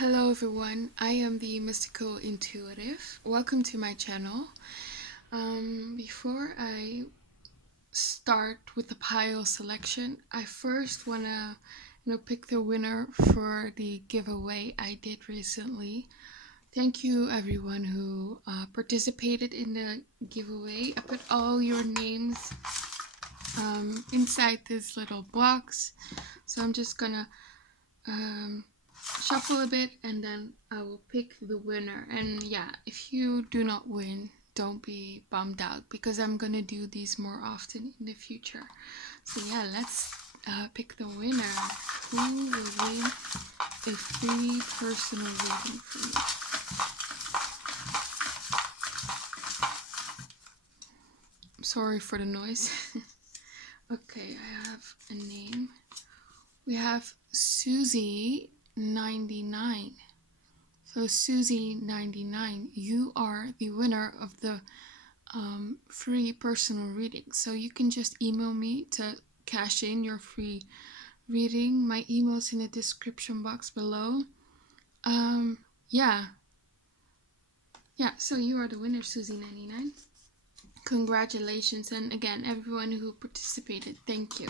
Hello everyone, I am the Mystical Intuitive. Welcome to my channel. Before I start with the pile selection, I first want to pick the winner for the giveaway I did recently. Thank you everyone who participated in the giveaway. I put all your names inside this little box, so I'm just gonna shuffle a bit and then I will pick the winner. And yeah, if you do not win, don't be bummed out because I'm gonna do these more often in the future. So yeah, let's pick the winner. Who will win a free personal reading from me? Sorry for the noise. Okay, I have a name. We have Susie 99. So Susie 99, you are the winner of the free personal reading. So you can just email me to cash in your free reading. My email's in the description box below. Yeah, so you are the winner, Susie 99. Congratulations, and again, everyone who participated, thank you.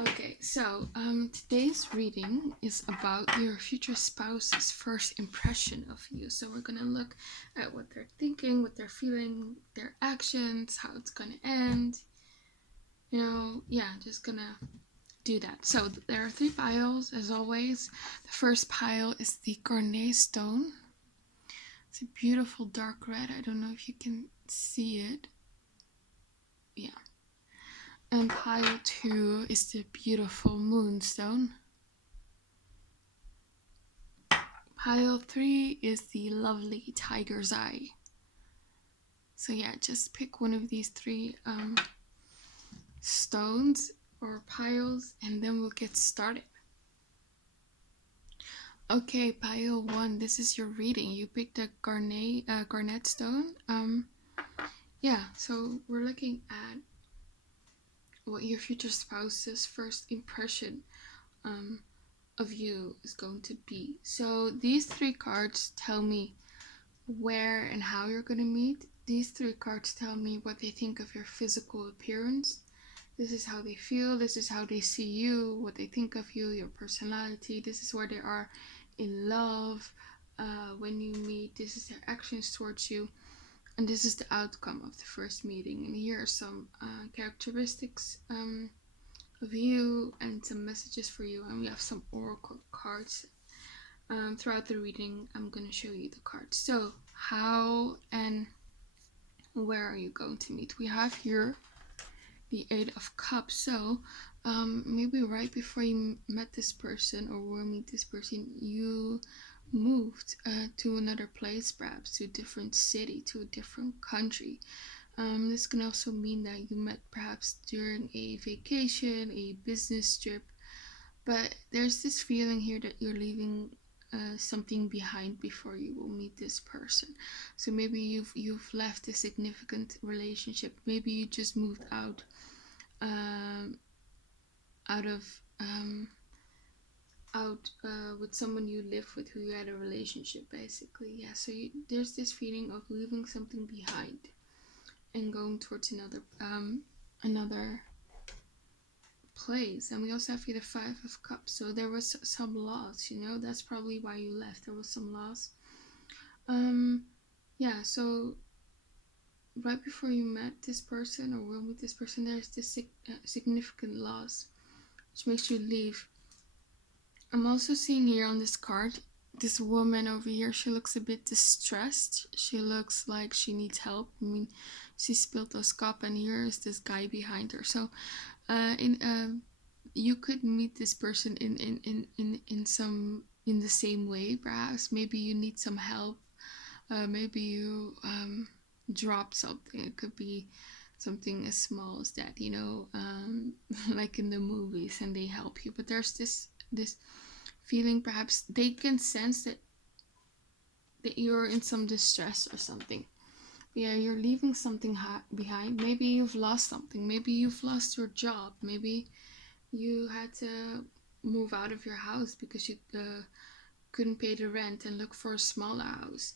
Okay, so today's reading is about your future spouse's first impression of you. So we're gonna look at what they're thinking, what they're feeling, their actions, how it's gonna end. Just gonna do that. So there are 3 piles, as always. The first pile is the Garnet stone. It's a beautiful dark red. I don't know if you can see it. Yeah. And pile 2 is the beautiful Moonstone. Pile 3 is the lovely Tiger's Eye. So yeah, just pick one of these 3 stones or piles and then we'll get started. Okay, pile 1, this is your reading. You picked a Garnet stone. Yeah, so we're looking at what your future spouse's first impression of you is going to be. So these 3 cards tell me where and how you're going to meet. These 3 cards tell me what they think of your physical appearance. This is how they feel. This is how they see you, what they think of you, your personality. This is where they are in love. When you meet, this is their actions towards you. And this is the outcome of the first meeting. And here are some characteristics of you and some messages for you. And we have some oracle cards. Throughout the reading, I'm going to show you the cards. So how and where are you going to meet? We have here the 8 of Cups. So maybe right before you met this person or will meet this person, you moved to another place, perhaps to a different city, to a different country. This can also mean that you met perhaps during a vacation, a business trip, but there's this feeling here that you're leaving something behind before you will meet this person. So maybe you've left a significant relationship. Maybe you just moved out with someone you live with who you had a relationship, basically. Yeah, so there's this feeling of leaving something behind and going towards another place. And we also have here the 5 of Cups. So there was some loss, that's probably why you left. There was some loss. Yeah, so right before you met this person or will meet this person, there's this significant loss which makes you leave. I'm also seeing here on this card this woman over here. She looks a bit distressed. She looks like she needs help. I mean, she spilled those cup and here is this guy behind her. So you could meet this person in the same way, perhaps. Maybe you need some help. Maybe you dropped something. It could be something as small as that, like in the movies, and they help you. But there's this feeling, perhaps they can sense that you're in some distress or something. Yeah, you're leaving something behind. Maybe you've lost something. Maybe you've lost your job. Maybe you had to move out of your house because you couldn't pay the rent and look for a smaller house.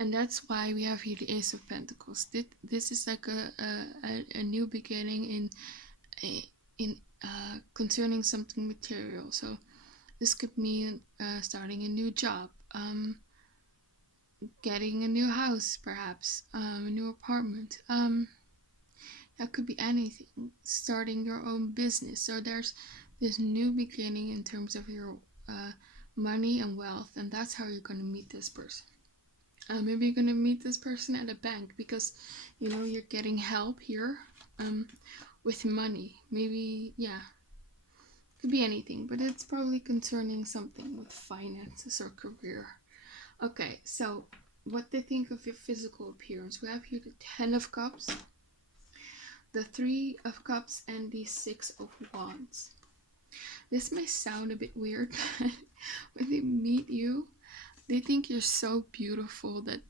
And that's why we have here the Ace of Pentacles. This is like a new beginning in concerning something material. So this could mean starting a new job, getting a new house, perhaps a new apartment. That could be anything. Starting your own business. So there's this new beginning in terms of your money and wealth, and that's how you're going to meet this person. Maybe you're going to meet this person at a bank because you're getting help here with money. Maybe, yeah, could be anything, but it's probably concerning something with finances or career. Okay, so what they think of your physical appearance. We have here the 10 of Cups, the 3 of Cups, and the 6 of Wands. This may sound a bit weird, but when they meet you, they think you're so beautiful that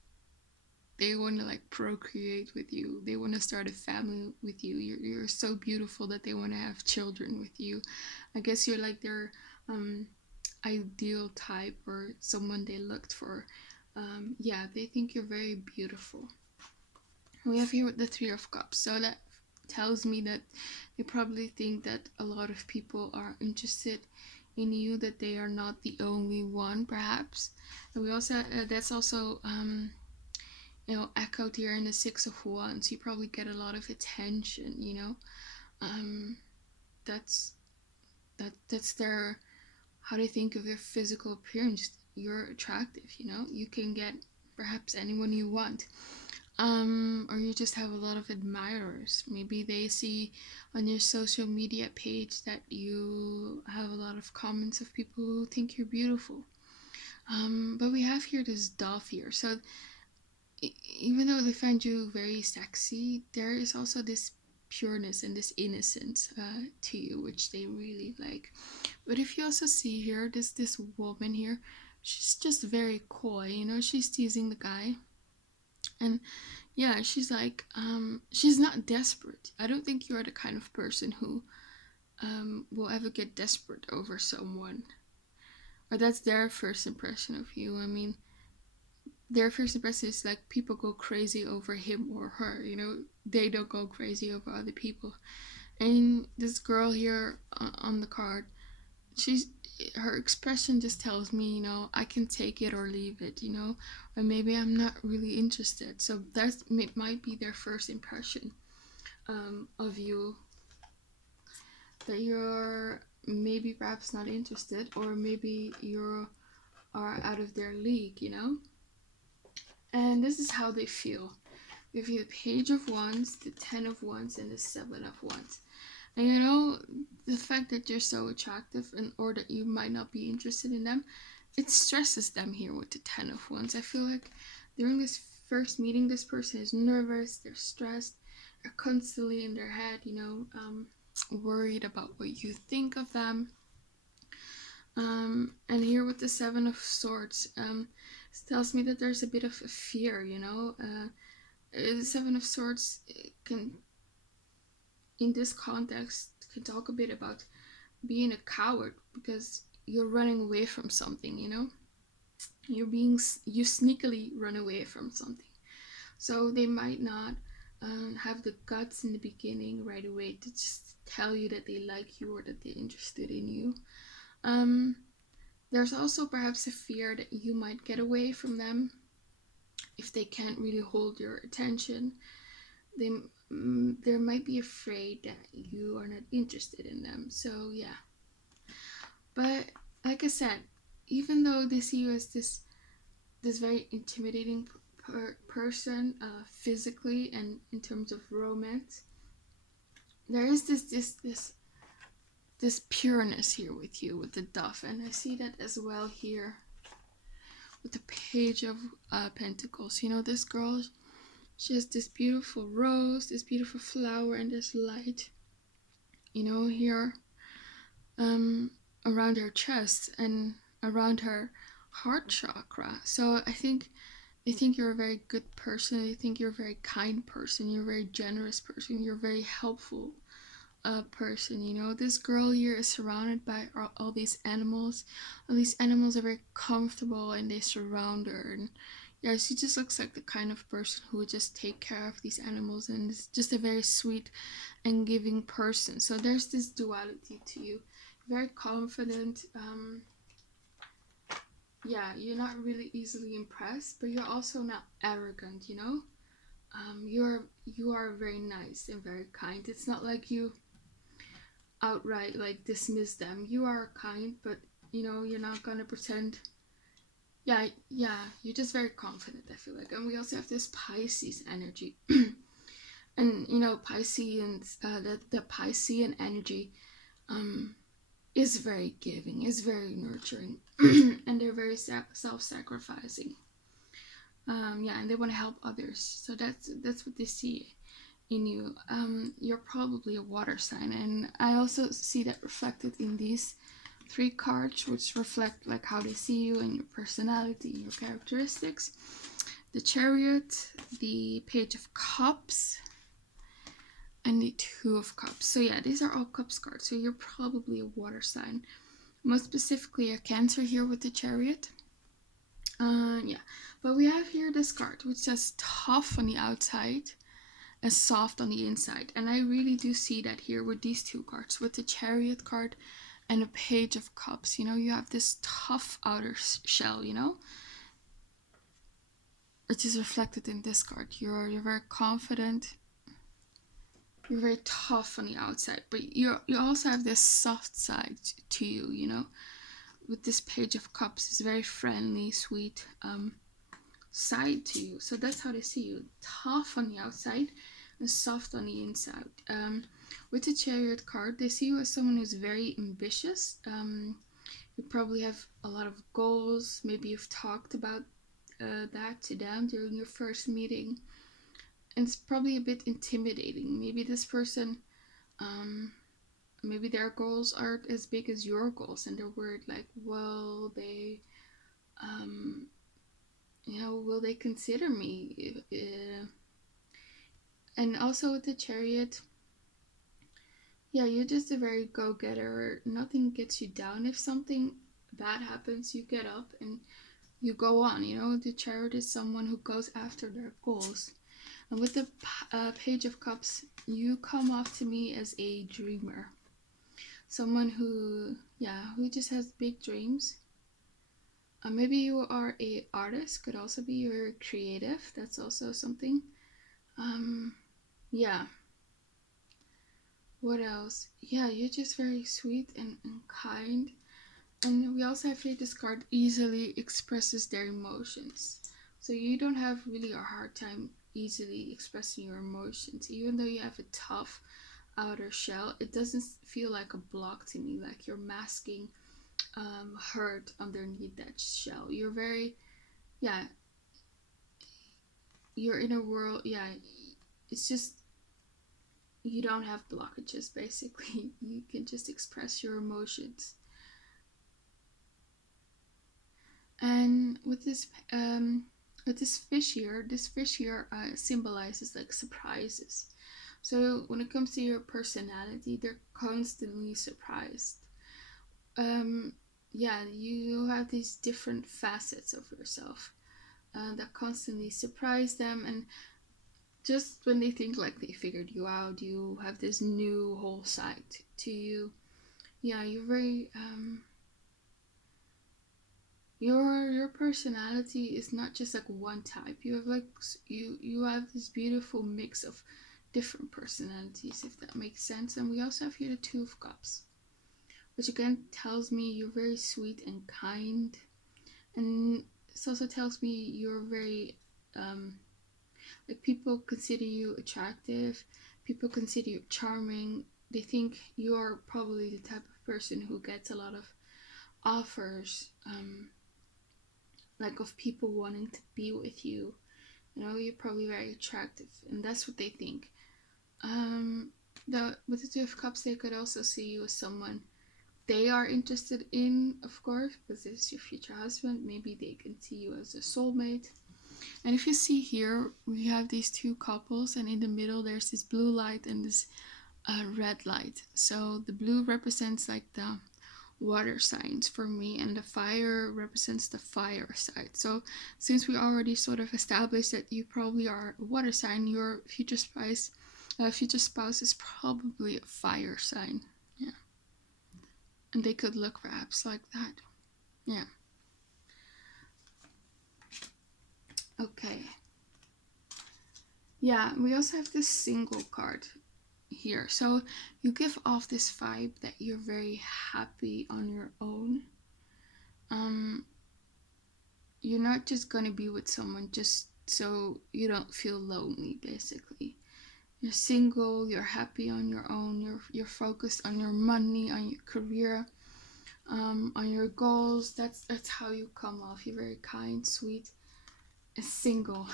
they want to like procreate with you. They want to start a family with you. You're so beautiful that they want to have children with you. I guess you're like their ideal type or someone they looked for. Yeah, they think you're very beautiful. We have here with the 3 of Cups. So that tells me that they probably think that a lot of people are interested in you, that they are not the only one, perhaps. And we also that's also echoed here in the 6 of Wands. You probably get a lot of attention. That's their how they think of your physical appearance. You're attractive. You can get perhaps anyone you want. Or you just have a lot of admirers. Maybe they see on your social media page that you have a lot of comments of people who think you're beautiful. But we have here this dove here. So even though they find you very sexy, there is also this pureness and this innocence to you, which they really like. But if you also see here, this woman here, she's just very coy. She's teasing the guy. And yeah, she's like, she's not desperate. I don't think you are the kind of person who will ever get desperate over someone. Or that's their first impression of you. I mean, their first impression is like people go crazy over him or her. They don't go crazy over other people. And this girl here on the card, her expression just tells me, I can take it or leave it, or maybe I'm not really interested. So that might be their first impression of you, that you're maybe perhaps not interested, or maybe you are out of their league, And this is how they feel. We have the Page of Wands, the 10 of Wands, and the 7 of Wands. And the fact that you're so attractive or that you might not be interested in them, it stresses them here with the 10 of Wands. I feel like during this first meeting, this person is nervous, they're stressed, they're constantly in their head, worried about what you think of them. And here with the 7 of Swords, it tells me that there's a bit of a fear, the 7 of Swords can, in this context, can talk a bit about being a coward because you're running away from something, you sneakily run away from something. So they might not have the guts in the beginning right away to just tell you that they like you or that they're interested in you. There's also perhaps a fear that you might get away from them if they can't really hold your attention. They might be afraid that you are not interested in them. So yeah, but like I said, even though they see you as this very intimidating person, physically and in terms of romance, there is this pureness here with you with the dove, and I see that as well here with the Page of Pentacles. This girl, she has this beautiful rose, this beautiful flower, and this light, here around her chest and around her heart chakra. So I think you're a very good person. I think you're a very kind person. You're a very generous person. You're very helpful. person. You know, this girl here is surrounded by all these animals. All these animals are very comfortable and they surround her. And yeah, she just looks like the kind of person who would just take care of these animals and is just a very sweet and giving person. So there's this duality to you. Very confident. Yeah, you're not really easily impressed, but you're also not arrogant, you know? You are very nice and very kind. It's not like you outright like dismiss them. You are kind, but you know, you're not gonna pretend. Yeah, you're just very confident, I feel like. And we also have this Pisces energy. And you know, Pisceans, the Piscean energy is very giving, is very nurturing, and they're very self-sacrificing. Yeah, and they want to help others. So that's what they see in you. You're probably a water sign, and I also see that reflected in these 3 cards, which reflect like how they see you and your personality and your characteristics. The Chariot, the Page of Cups, and the 2 of Cups. So yeah, these are all Cups cards. So you're probably a water sign, most specifically a Cancer here with the Chariot. Yeah, but we have here this card which says tough on the outside and soft on the inside, and I really do see that here with these 2 cards, with the Chariot card and a Page of Cups. You know, you have this tough outer shell, you know, which is reflected in this card. You're very confident, you're very tough on the outside, but you also have this soft side to you, you know, with this Page of Cups. It's very friendly, sweet side to you. So that's how they see you: tough on the outside and soft on the inside. With the Chariot card, they see you as someone who's very ambitious. You probably have a lot of goals. Maybe you've talked about that to them during your first meeting, and it's probably a bit intimidating. Maybe this person, maybe their goals aren't as big as your goals, and they're worried like, well, they you know, will they consider me? And also with the Chariot, yeah, you're just a very go-getter. Nothing gets you down. If something bad happens, you get up and you go on. You know, the Chariot is someone who goes after their goals. And with the Page of Cups, you come off to me as a dreamer. Someone who, yeah, who just has big dreams. Maybe you are a artist, could also be you're creative. That's also something. Yeah. What else? Yeah, you're just very sweet and kind. And we also have here this card easily expresses their emotions. So you don't have really a hard time easily expressing your emotions. Even though you have a tough outer shell, it doesn't feel like a block to me, like you're masking hurt underneath that shell. You're very, yeah, you're in a world, yeah, it's just, you don't have blockages basically. You can just express your emotions. And with this fish here, symbolizes like surprises. So when it comes to your personality, they're constantly surprised. Yeah, you have these different facets of yourself that constantly surprise them, and just when they think like they figured you out, you have this new whole side to you. Yeah, you're very your personality is not just like one type. You have like you have this beautiful mix of different personalities, if that makes sense. And we also have here the 2 of Cups, which again tells me you're very sweet and kind, and this also tells me you're very like, people consider you attractive, people consider you charming. They think you're probably the type of person who gets a lot of offers, like of people wanting to be with you. You know, you're probably very attractive, and that's what they think. With the 2 of Cups, they could also see you as someone they are interested in, of course, because this is your future husband. Maybe they can see you as a soulmate. And if you see here, we have these 2 couples, and in the middle there's this blue light and this a red light. So the blue represents like the water signs for me, and the fire represents the fire side. So since we already sort of established that you probably are a water sign, your future spouse is probably a fire sign. Yeah, and they could look perhaps like that. Yeah. Okay. Yeah, we also have this single card here. So you give off this vibe that you're very happy on your own. You're not just gonna be with someone just so you don't feel lonely, basically. You're single, you're happy on your own, you're focused on your money, on your career, on your goals. That's how you come off. You're very kind, sweet, and single.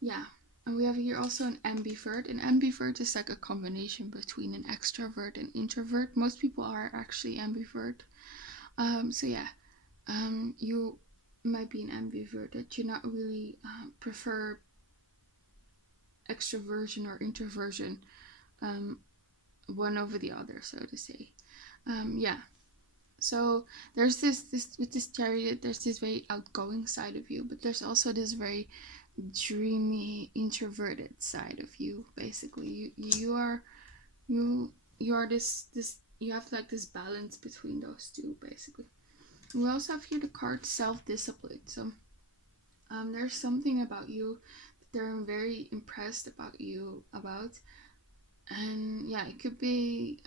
Yeah. And we have here also an ambivert. An ambivert is like a combination between an extrovert and introvert. Most people are actually ambivert. So yeah, you might be an ambivert, that you not really prefer extroversion or introversion, one over the other, so to say. Yeah. So there's this with this chariot, there's this very outgoing side of you, but there's also this very dreamy introverted side of you. Basically, you are this you have like this balance between those two, basically. And we also have here the card self-discipline. So there's something about you that they're very impressed about you about. And yeah, it could be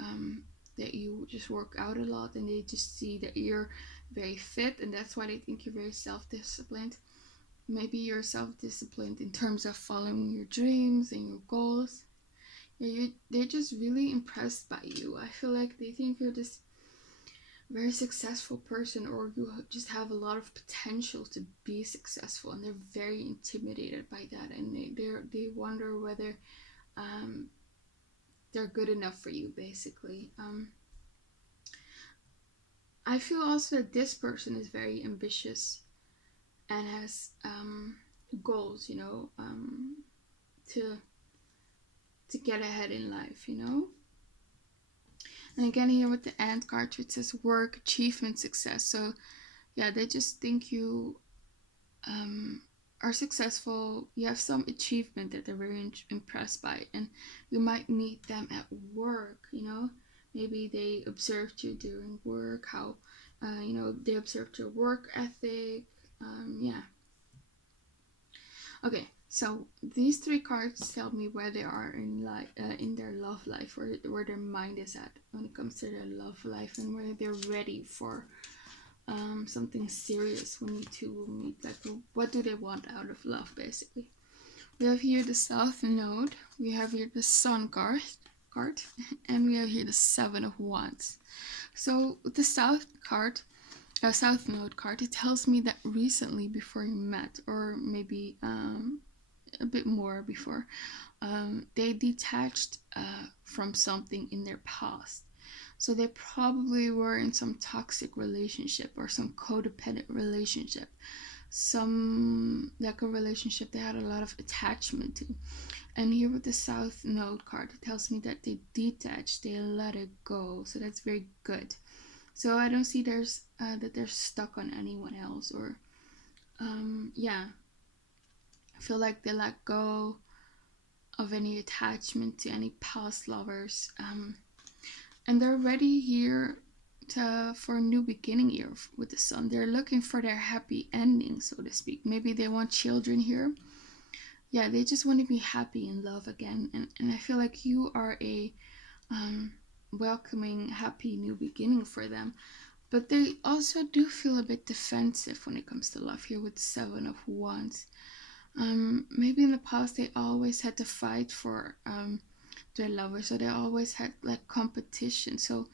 that you just work out a lot and they just see that you're very fit, and that's why they think you're very self-disciplined. Maybe you're self-disciplined in terms of following your dreams and your goals. Yeah, they're just really impressed by you. I feel like they think you're this very successful person, or you just have a lot of potential to be successful, and they're very intimidated by that, and they wonder whether they're good enough for you, basically. I feel also that this person is very ambitious and has goals, to get ahead in life, And again, here with the Ant card, it says work, achievement, success. So yeah, they just think you are successful. You have some achievement that they're very impressed by, and you might meet them at work. Maybe they observed you during work, how they observed your work ethic. Yeah. Okay, so these three cards tell me where they are in their love life, where their mind is at when it comes to their love life, and whether they're ready for something serious when you two will meet. Like, what do they want out of love, basically? We have here the South Node, we have here the Sun card, and we have here the Seven of Wands. So with the South Node card, it tells me that recently, before you met, or maybe a bit more before, they detached from something in their past. So they probably were in some toxic relationship or some codependent relationship, some like a relationship they had a lot of attachment to. And here with the South Node card, it tells me that they detached, they let it go. So that's very good. So I don't see that they're stuck on anyone else, or yeah, I feel like they let go of any attachment to any past lovers, and they're ready here for a new beginning here with the Sun. They're looking for their happy ending, so to speak. Maybe they want children here. Yeah, they just want to be happy in love again, and I feel like you are a welcoming, happy new beginning for them. But they also do feel a bit defensive when it comes to love here with the Seven of Wands. Maybe in the past they always had to fight for their lover, so they always had like competition. So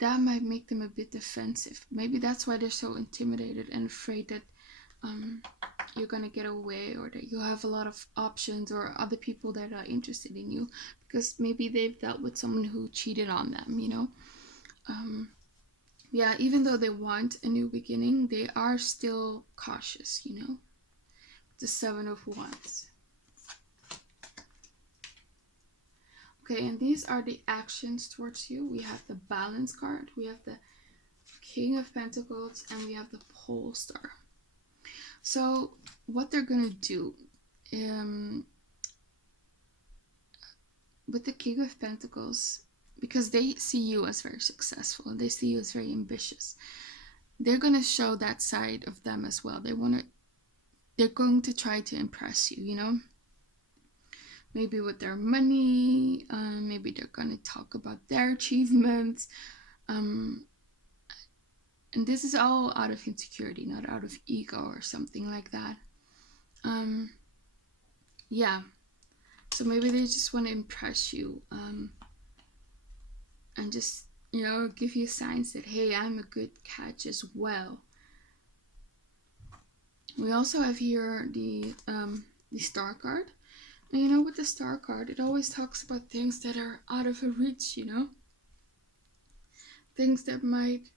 that might make them a bit defensive. Maybe that's why they're so intimidated and afraid that you're gonna get away, or that you have a lot of options or other people that are interested in you, because maybe they've dealt with someone who cheated on them. Yeah, even though they want a new beginning, they are still cautious. The Seven of Wands. Okay, and these are the actions towards you. We have the Balance card, we have the King of Pentacles, and we have the Pole Star. So what they're gonna do with the King of Pentacles, because they see you as very successful, they see you as very ambitious, they're gonna show that side of them as well. They're going to try to impress you, you know, maybe with their money, maybe they're gonna talk about their achievements, and this is all out of insecurity, not out of ego or something like that. Yeah, so maybe they just want to impress you, and just, you know, give you signs that, hey, I'm a good catch as well. We also have here the Star card. And you know, with the Star card, it always talks about things that are out of our reach, you know? Things that might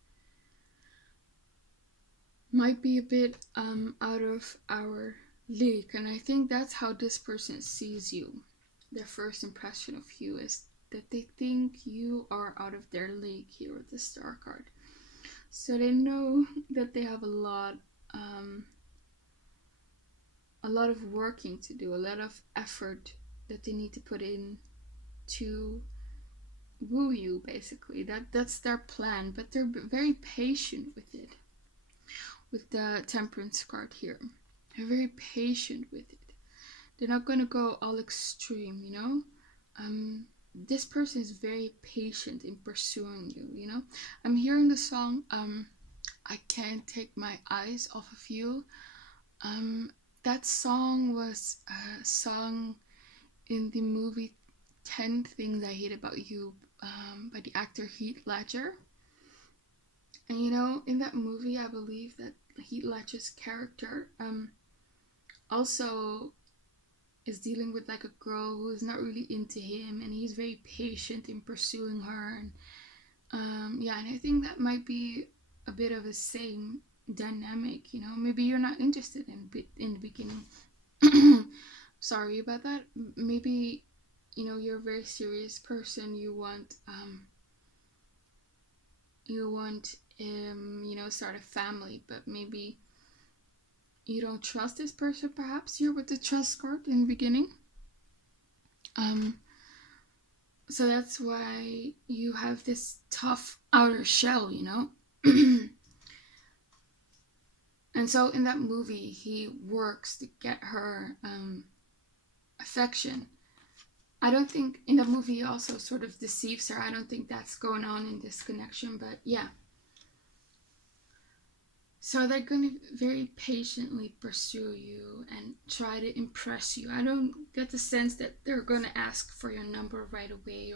be a bit out of our league. And I think that's how this person sees you. Their first impression of you is that they think you are out of their league here with the Star card. So they know that they have a lot of working to do, a lot of effort that they need to put in to woo you, basically. That's their plan, but they're very patient with it. With the Temperance card here, they're very patient with it. They're not going to go all extreme, you know. This person is very patient in pursuing you, you know. I'm hearing the song I Can't Take My Eyes Off of You. That song was sung in the movie 10 Things I Hate About You by the actor Heath Ledger. And you know, in that movie, I believe that Heath Ledger's character also is dealing with like a girl who is not really into him, and he's very patient in pursuing her. And yeah, and I think that might be a bit of the same dynamic, you know. Maybe you're not interested in the beginning. Sorry about that. Maybe, you know, you're a very serious person. You want you know, start a family, but maybe you don't trust this person. Perhaps you're with the Trust card in the beginning. So that's why you have this tough outer shell, you know. And so in that movie, he works to get her affection. I don't think in the movie he also sort of deceives her. I don't think that's going on in this connection, but yeah. So they're going to very patiently pursue you and try to impress you. I don't get the sense that they're going to ask for your number right away,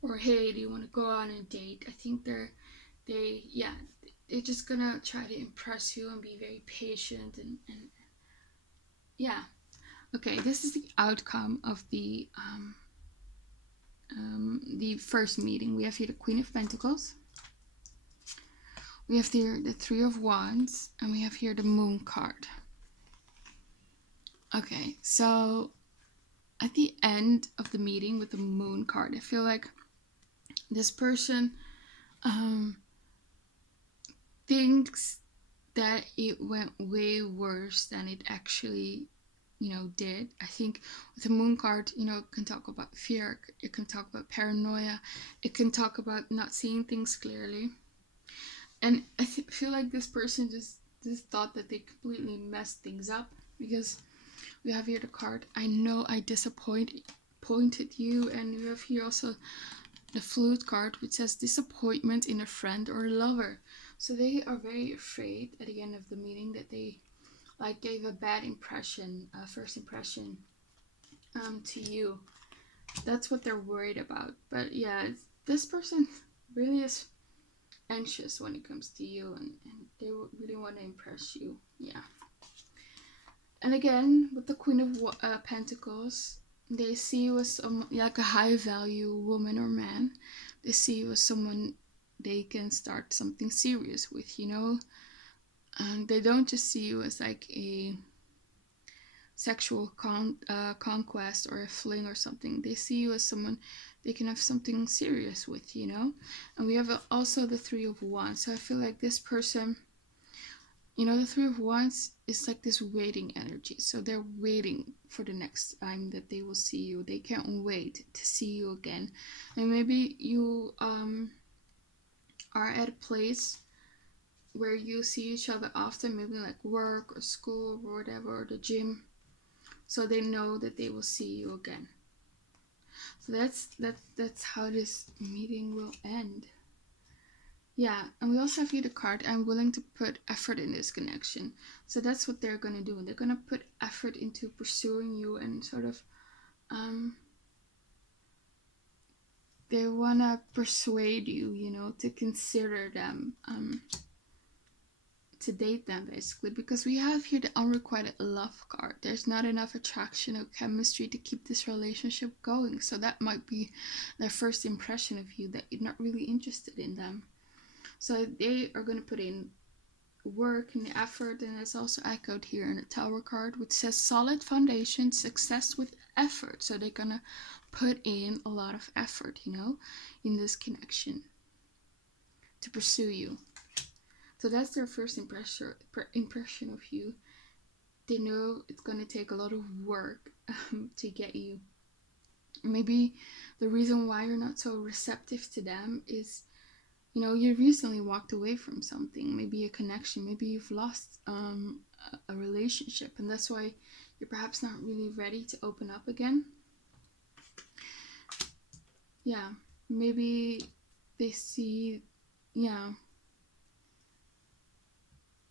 or hey, do you want to go on a date? I think they're just going to try to impress you and be very patient and yeah. Okay, this is the outcome of the first meeting. We have here the Queen of Pentacles. We have here the Three of Wands, and we have here the Moon card. Okay, so at the end of the meeting with the Moon card, I feel like this person thinks that it went way worse than it actually, you know, did. I think with the Moon card, you know, it can talk about fear, it can talk about paranoia, it can talk about not seeing things clearly. And I feel like this person just thought that they completely messed things up, because we have here the card, I know I disappointed you, and we have here also the Flute card, which says disappointment in a friend or a lover. So they are very afraid at the end of the meeting that they like gave a bad impression, first impression to you. That's what they're worried about. But yeah, this person really is anxious when it comes to you, and they really want to impress you. Yeah. And again, with the Queen of Pentacles, they see you as like a high value woman or man. They see you as someone they can start something serious with, you know. And they don't just see you as like sexual conquest or a fling or something. They see you as someone they can have something serious with, you know. And we have also the Three of Wands. So I feel like this person, you know, the Three of Wands is like this waiting energy. So they're waiting for the next time that they will see you. They can't wait to see you again. And maybe you are at a place where you see each other often, maybe like work or school or whatever, or the gym. So they know that they will see you again. So that's how this meeting will end. Yeah, and we also have here the card, I'm willing to put effort in this connection. So that's what they're going to do. They're going to put effort into pursuing you and sort of, they want to persuade you, you know, to consider them, to date them, basically. Because we have here the unrequited love card. There's not enough attraction or chemistry to keep this relationship going. So that might be their first impression of you, that you're not really interested in them. So they are going to put in work and effort, and it's also echoed here in the Tower card, which says solid foundation, success with effort. So they're going to put in a lot of effort, you know, in this connection to pursue you. So that's their first impression of you. They know it's going to take a lot of work to get you. Maybe the reason why you're not so receptive to them is, you know, you recently walked away from something, maybe a connection, maybe you've lost a relationship, and that's why you're perhaps not really ready to open up again. Yeah, maybe they see, yeah.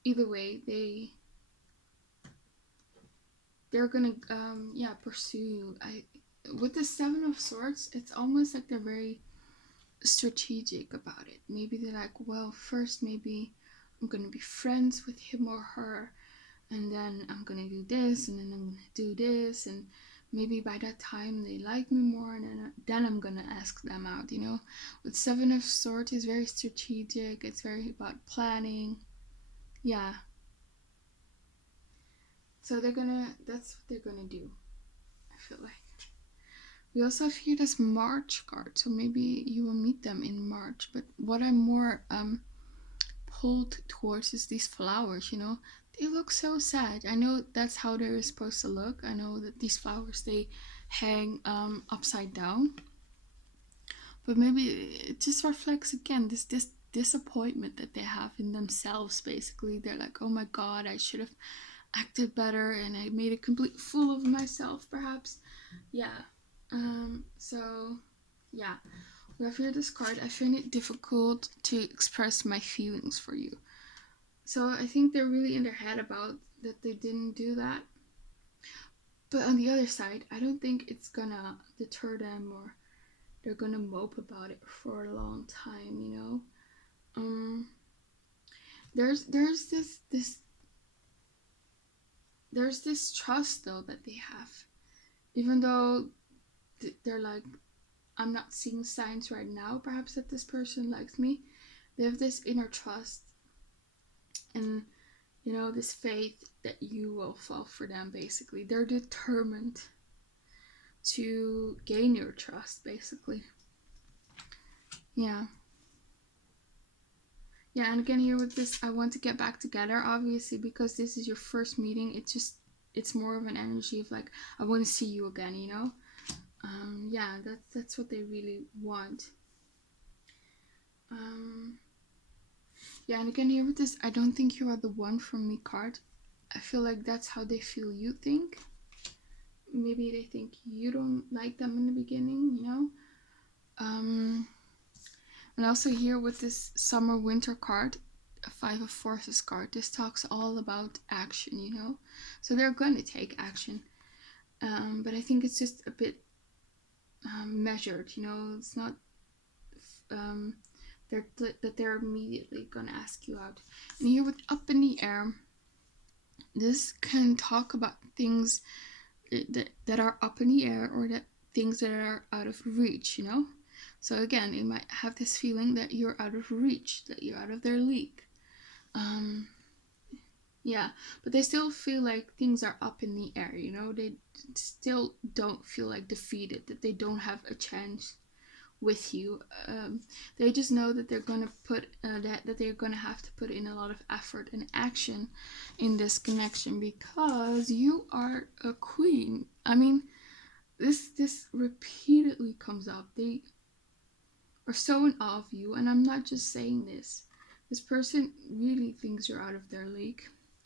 Either way, they're gonna pursue you. With the Seven of Swords, it's almost like they're very strategic about it. Maybe they're like, well, first maybe I'm gonna be friends with him or her, and then I'm gonna do this, and then I'm gonna do this, and maybe by that time they like me more, and then I'm gonna ask them out, you know. With Seven of Swords, is very strategic. It's very about planning. Yeah. So that's what they're gonna do, I feel like. We also have here this March card, so maybe you will meet them in March. But what I'm more pulled towards is these flowers, you know. They look so sad. I know that's how they're supposed to look. I know that these flowers, they hang upside down. But maybe it just reflects again this disappointment that they have in themselves, basically. They're like, oh my god, I should have acted better and I made a complete fool of myself, perhaps. Yeah. So yeah, we have here this card. I find it difficult to express my feelings for you. So I think they're really in their head about that they didn't do that. But on the other side, I don't think it's gonna deter them, or they're gonna mope about it for a long time, you know. There's this trust though that they have, even though they're like, I'm not seeing signs right now perhaps that this person likes me. They have this inner trust and, you know, this faith that you will fall for them, basically. They're determined to gain your trust, basically. Yeah, and again here with this, I want to get back together, obviously, because this is your first meeting. It's more of an energy of like, I want to see you again, you know. Yeah, that's what they really want. Yeah, and again here with this, I don't think you are the one for me card. I feel like that's how they feel you think. Maybe they think you don't like them in the beginning, you know. And also here with this Summer Winter card, a Five of Forces card, this talks all about action, you know. So they're going to take action. But I think it's just a bit measured, you know. It's not that they're immediately gonna ask you out. And here with Up in the Air, this can talk about things that are up in the air, or that things that are out of reach, you know. So again, you might have this feeling that you're out of reach, that you're out of their league. Yeah, but they still feel like things are up in the air, you know? They still don't feel like defeated, that they don't have a chance with you. They just know that they're gonna put that they're gonna have to put in a lot of effort and action in this connection, because you are a queen. I mean, this repeatedly comes up. They are so in awe of you, and I'm not just saying this. This person really thinks you're out of their league.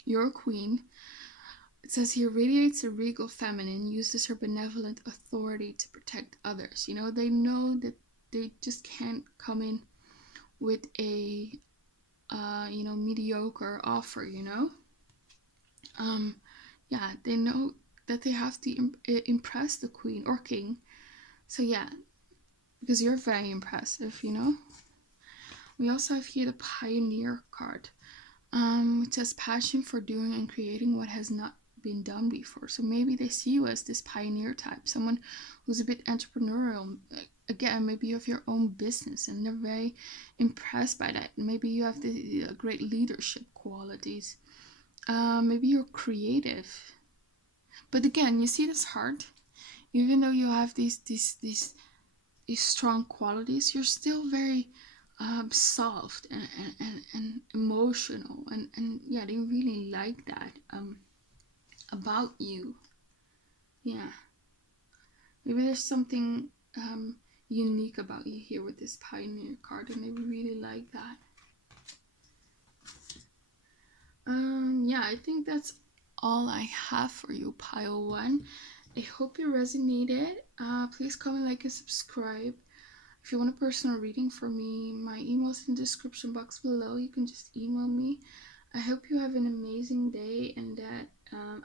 You're a queen. It says here, radiates a regal feminine, uses her benevolent authority to protect others. You know, they know that they just can't come in with a, mediocre offer, you know? Um, yeah, they know that they have to impress the queen or king. So yeah, because you're very impressive, you know? We also have here the Pioneer card, which says passion for doing and creating what has not been done before. So maybe they see you as this pioneer type, someone who's a bit entrepreneurial. Again, maybe you have your own business and they're very impressed by that. Maybe you have the great leadership qualities. Maybe you're creative. But again, you see this heart. Even though you have these strong qualities, you're still very soft and emotional, and yeah, they really like that about you. Yeah, maybe there's something unique about you here with this Pioneer card, and they really like that. Yeah, I think that's all I have for you, Pile 1. I hope you resonated. Please comment, like, and subscribe. If you want a personal reading from me, my email's in the description box below. You can just email me. I hope you have an amazing day, and that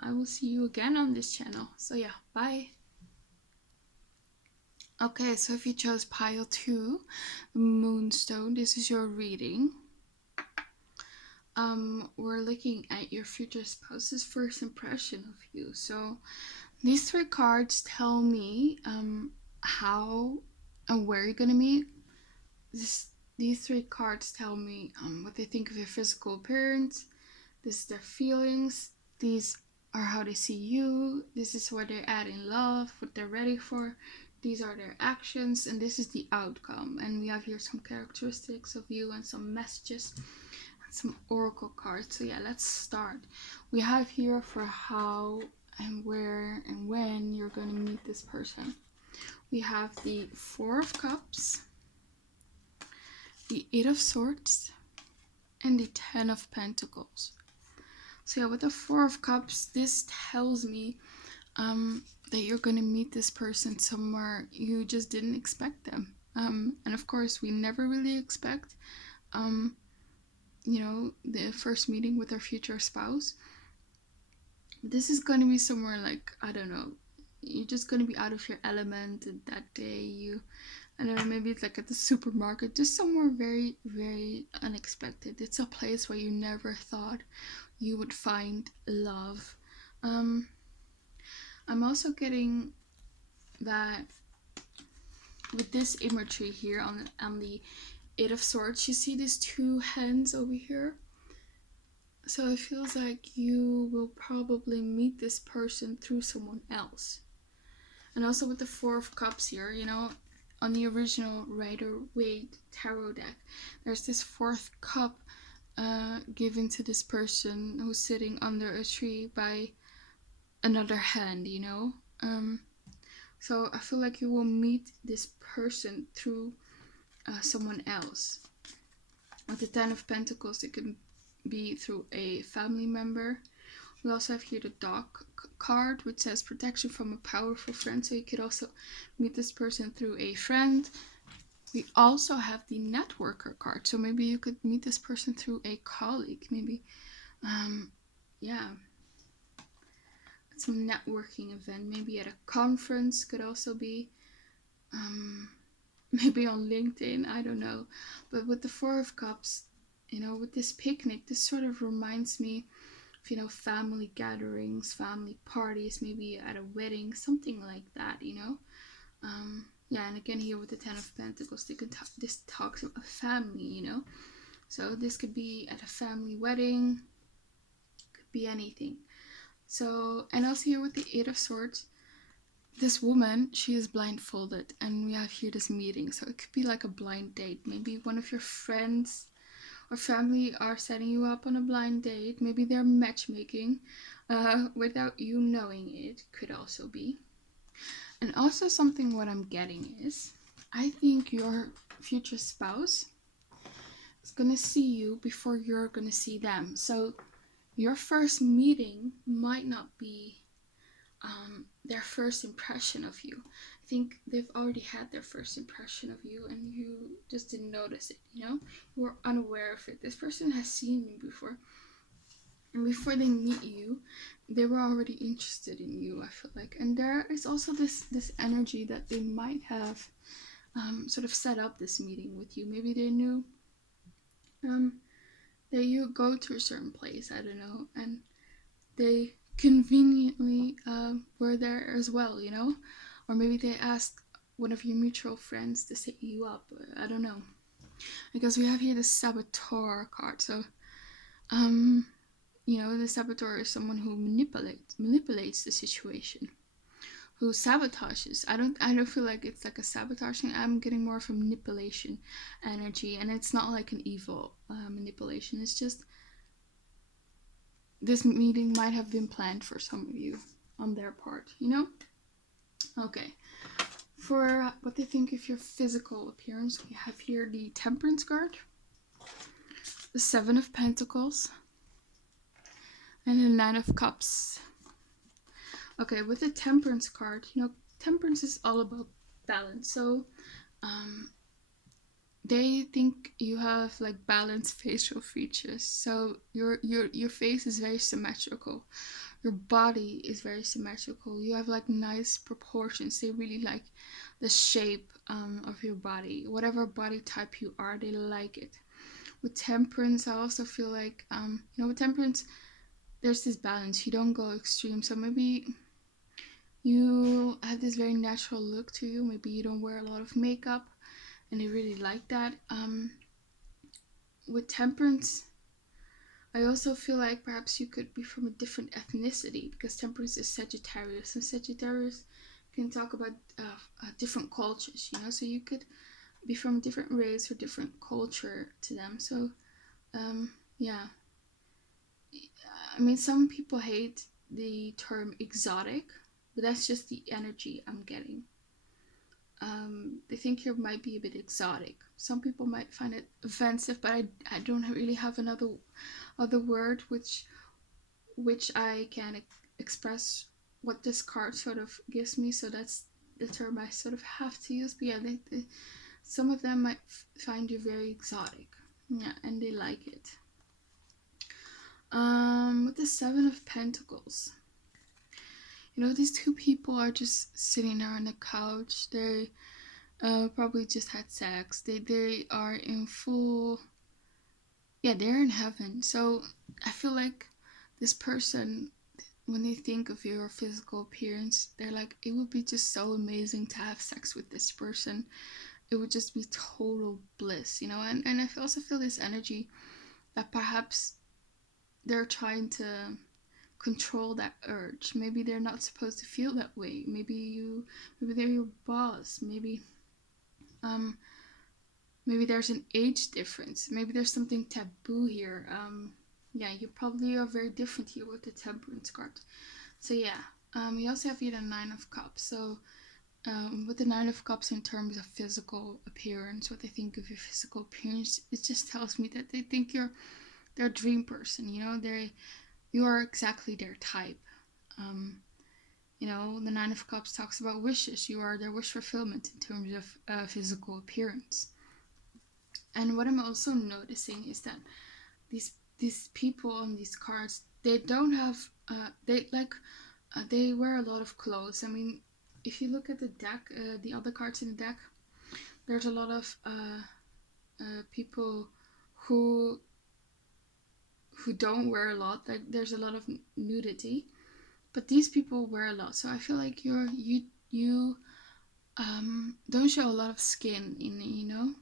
I will see you again on this channel. So yeah, bye. Okay, so if you chose pile 2, Moonstone, this is your reading. We're looking at your future spouse's first impression of you. So these 3 cards tell me how and where you're gonna meet. These 3 cards tell me what they think of your physical appearance. This is their feelings. These are how they see you. This is where they're at in love, what they're ready for. These are their actions, and this is the outcome. And we have here some characteristics of you and some messages and some oracle cards. So yeah, let's start. We have here for how and where and when you're going to meet this person. We have the 4 of Cups, the 8 of Swords, and the 10 of Pentacles. So yeah, with the 4 of Cups, this tells me that you're going to meet this person somewhere you just didn't expect them. And of course, we never really expect, the first meeting with our future spouse. This is going to be somewhere like, I don't know, you're just going to be out of your element that day. I don't know, maybe it's like at the supermarket, just somewhere very, very unexpected. It's a place where you never thought you would find love. I'm also getting that with this imagery here on the 8 of Swords, you see these 2 hands over here. So it feels like you will probably meet this person through someone else. And also with the 4 of Cups here, on the original Rider-Waite tarot deck, there's this 4th cup given to this person who's sitting under a tree by another hand, So I feel like you will meet this person through someone else. With the 10 of Pentacles, it can be through a family member. We also have here the Dog card, which says protection from a powerful friend. So you could also meet this person through a friend. We also have the Networker card. So maybe you could meet this person through a colleague. Maybe, at some networking event. Maybe at a conference, could also be. Maybe on LinkedIn, I don't know. But with the 4 of Cups, with this picnic, this sort of reminds me of, family gatherings, family parties, maybe at a wedding, something like that, and again here with the 10 of Pentacles, this talks about family, So this could be at a family wedding, could be anything. So, and also here with the Eight of Swords, this woman, she is blindfolded, and we have here this meeting. So it could be like a blind date. Maybe one of your friends or family are setting you up on a blind date. Maybe they're matchmaking without you knowing it. Could also be. And also something what I'm getting is, I think your future spouse is gonna see you before you're gonna see them. So your first meeting might not be their first impression of you. I think they've already had their first impression of you and you just didn't notice it, you know? You were unaware of it. This person has seen you before. And before they meet you, they were already interested in you, I feel like. And there is also this energy that they might have sort of set up this meeting with you. Maybe they knew that you go to a certain place, I don't know, and they conveniently were there as well, you know? Or maybe they asked one of your mutual friends to set you up. I don't know. Because we have here the Saboteur card. So, you know, the Saboteur is someone who manipulates the situation, who sabotages. I don't feel like it's like a sabotaging. I'm getting more of a manipulation energy, and it's not like an evil manipulation. It's just this meeting might have been planned for some of you on their part, you know? Okay. For what they think of your physical appearance, we have here the Temperance card, the Seven of Pentacles, and the Nine of Cups. Okay, with the Temperance card, you know, Temperance is all about balance. So, they think you have like balanced facial features. So your face is very symmetrical. Your body is very symmetrical. You have like nice proportions. They really like the shape of your body. Whatever body type you are, they like it. With Temperance, I also feel like you know, with Temperance, there's this balance. You don't go extreme. So maybe you have this very natural look to you. Maybe you don't wear a lot of makeup, and they really like that. With Temperance, I also feel like perhaps you could be from a different ethnicity, because Temperance is Sagittarius, and Sagittarius can talk about different cultures, you know, so you could be from a different race or different culture to them. So, yeah. I mean, some people hate the term exotic, but that's just the energy I'm getting. They think you might be a bit exotic. Some people might find it offensive, but I don't really have another word which I can express what this card sort of gives me. So that's the term I sort of have to use. But yeah, some of them might find you very exotic. Yeah, and they like it. With the Seven of Pentacles, you know, these two people are just sitting there on the couch. They probably just had sex. They are in full, yeah, they're in heaven. So I feel like this person, when they think of your physical appearance, they're like, it would be just so amazing to have sex with this person. It would just be total bliss, you know? And I also feel this energy that perhaps they're trying to control that urge. Maybe they're not supposed to feel that way. Maybe they're your boss. Maybe there's an age difference. Maybe there's something taboo here. Yeah, you probably are very different here with the Temperance card. So yeah, you also have here the Nine of Cups. So with the Nine of Cups, in terms of physical appearance, what they think of your physical appearance, it just tells me that they think you're their dream person. You know, you are exactly their type. You know, the Nine of Cups talks about wishes. You are their wish fulfillment in terms of physical appearance. And what I'm also noticing is that these people on these cards, they don't have they wear a lot of clothes. I mean, if you look at the deck, the other cards in the deck, there's a lot of people who don't wear a lot. Like, there's a lot of nudity, but these people wear a lot. So I feel like you don't show a lot of skin in, you know.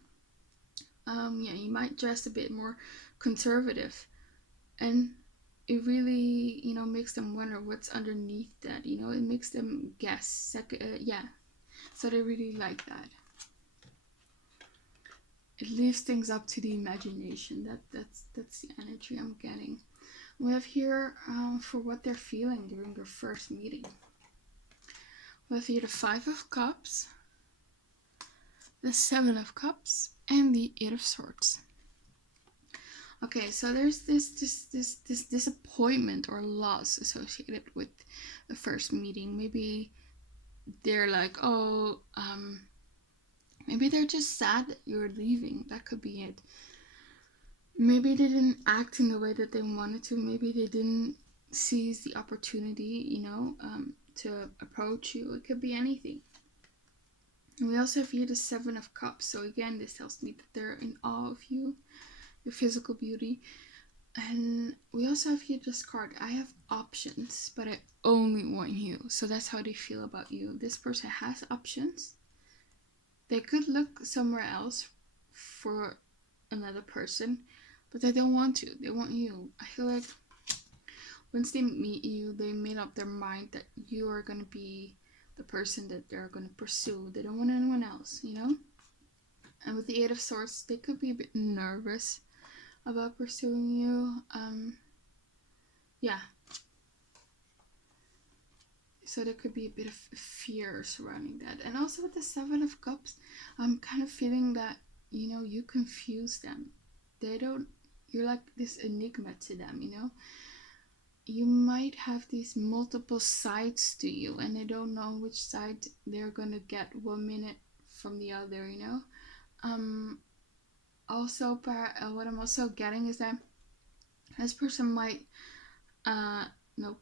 Yeah, you might dress a bit more conservative, and it really, you know, makes them wonder what's underneath that, you know, it makes them guess. Yeah, so they really like that. It leaves things up to the imagination. That's the energy I'm getting. We have here for what they're feeling during their first meeting. We have here the 5 of Cups, the 7 of Cups, and the 8 of Swords. Okay, so there's this disappointment or loss associated with the first meeting. Maybe they're like, oh, maybe they're just sad that you're leaving. That could be it. Maybe they didn't act in the way that they wanted to. Maybe they didn't seize the opportunity, you know, to approach you. It could be anything. And we also have here the 7 of Cups. So again, this tells me that they're in awe of you, your physical beauty. And we also have here this card. I have options, but I only want you. So that's how they feel about you. This person has options. They could look somewhere else for another person, but they don't want to. They want you. I feel like once they meet you, they made up their mind that you are going to be the person that they're going to pursue. They don't want anyone else, you know? And with the 8 of Swords, they could be a bit nervous about pursuing you. Yeah. So there could be a bit of fear surrounding that. And also with the 7 of Cups, I'm kind of feeling that, you know, you confuse them. You're like this enigma to them, you know? You might have these multiple sides to you, and they don't know which side they're gonna get 1 minute from the other, you know? Also, what I'm also getting is that this person might,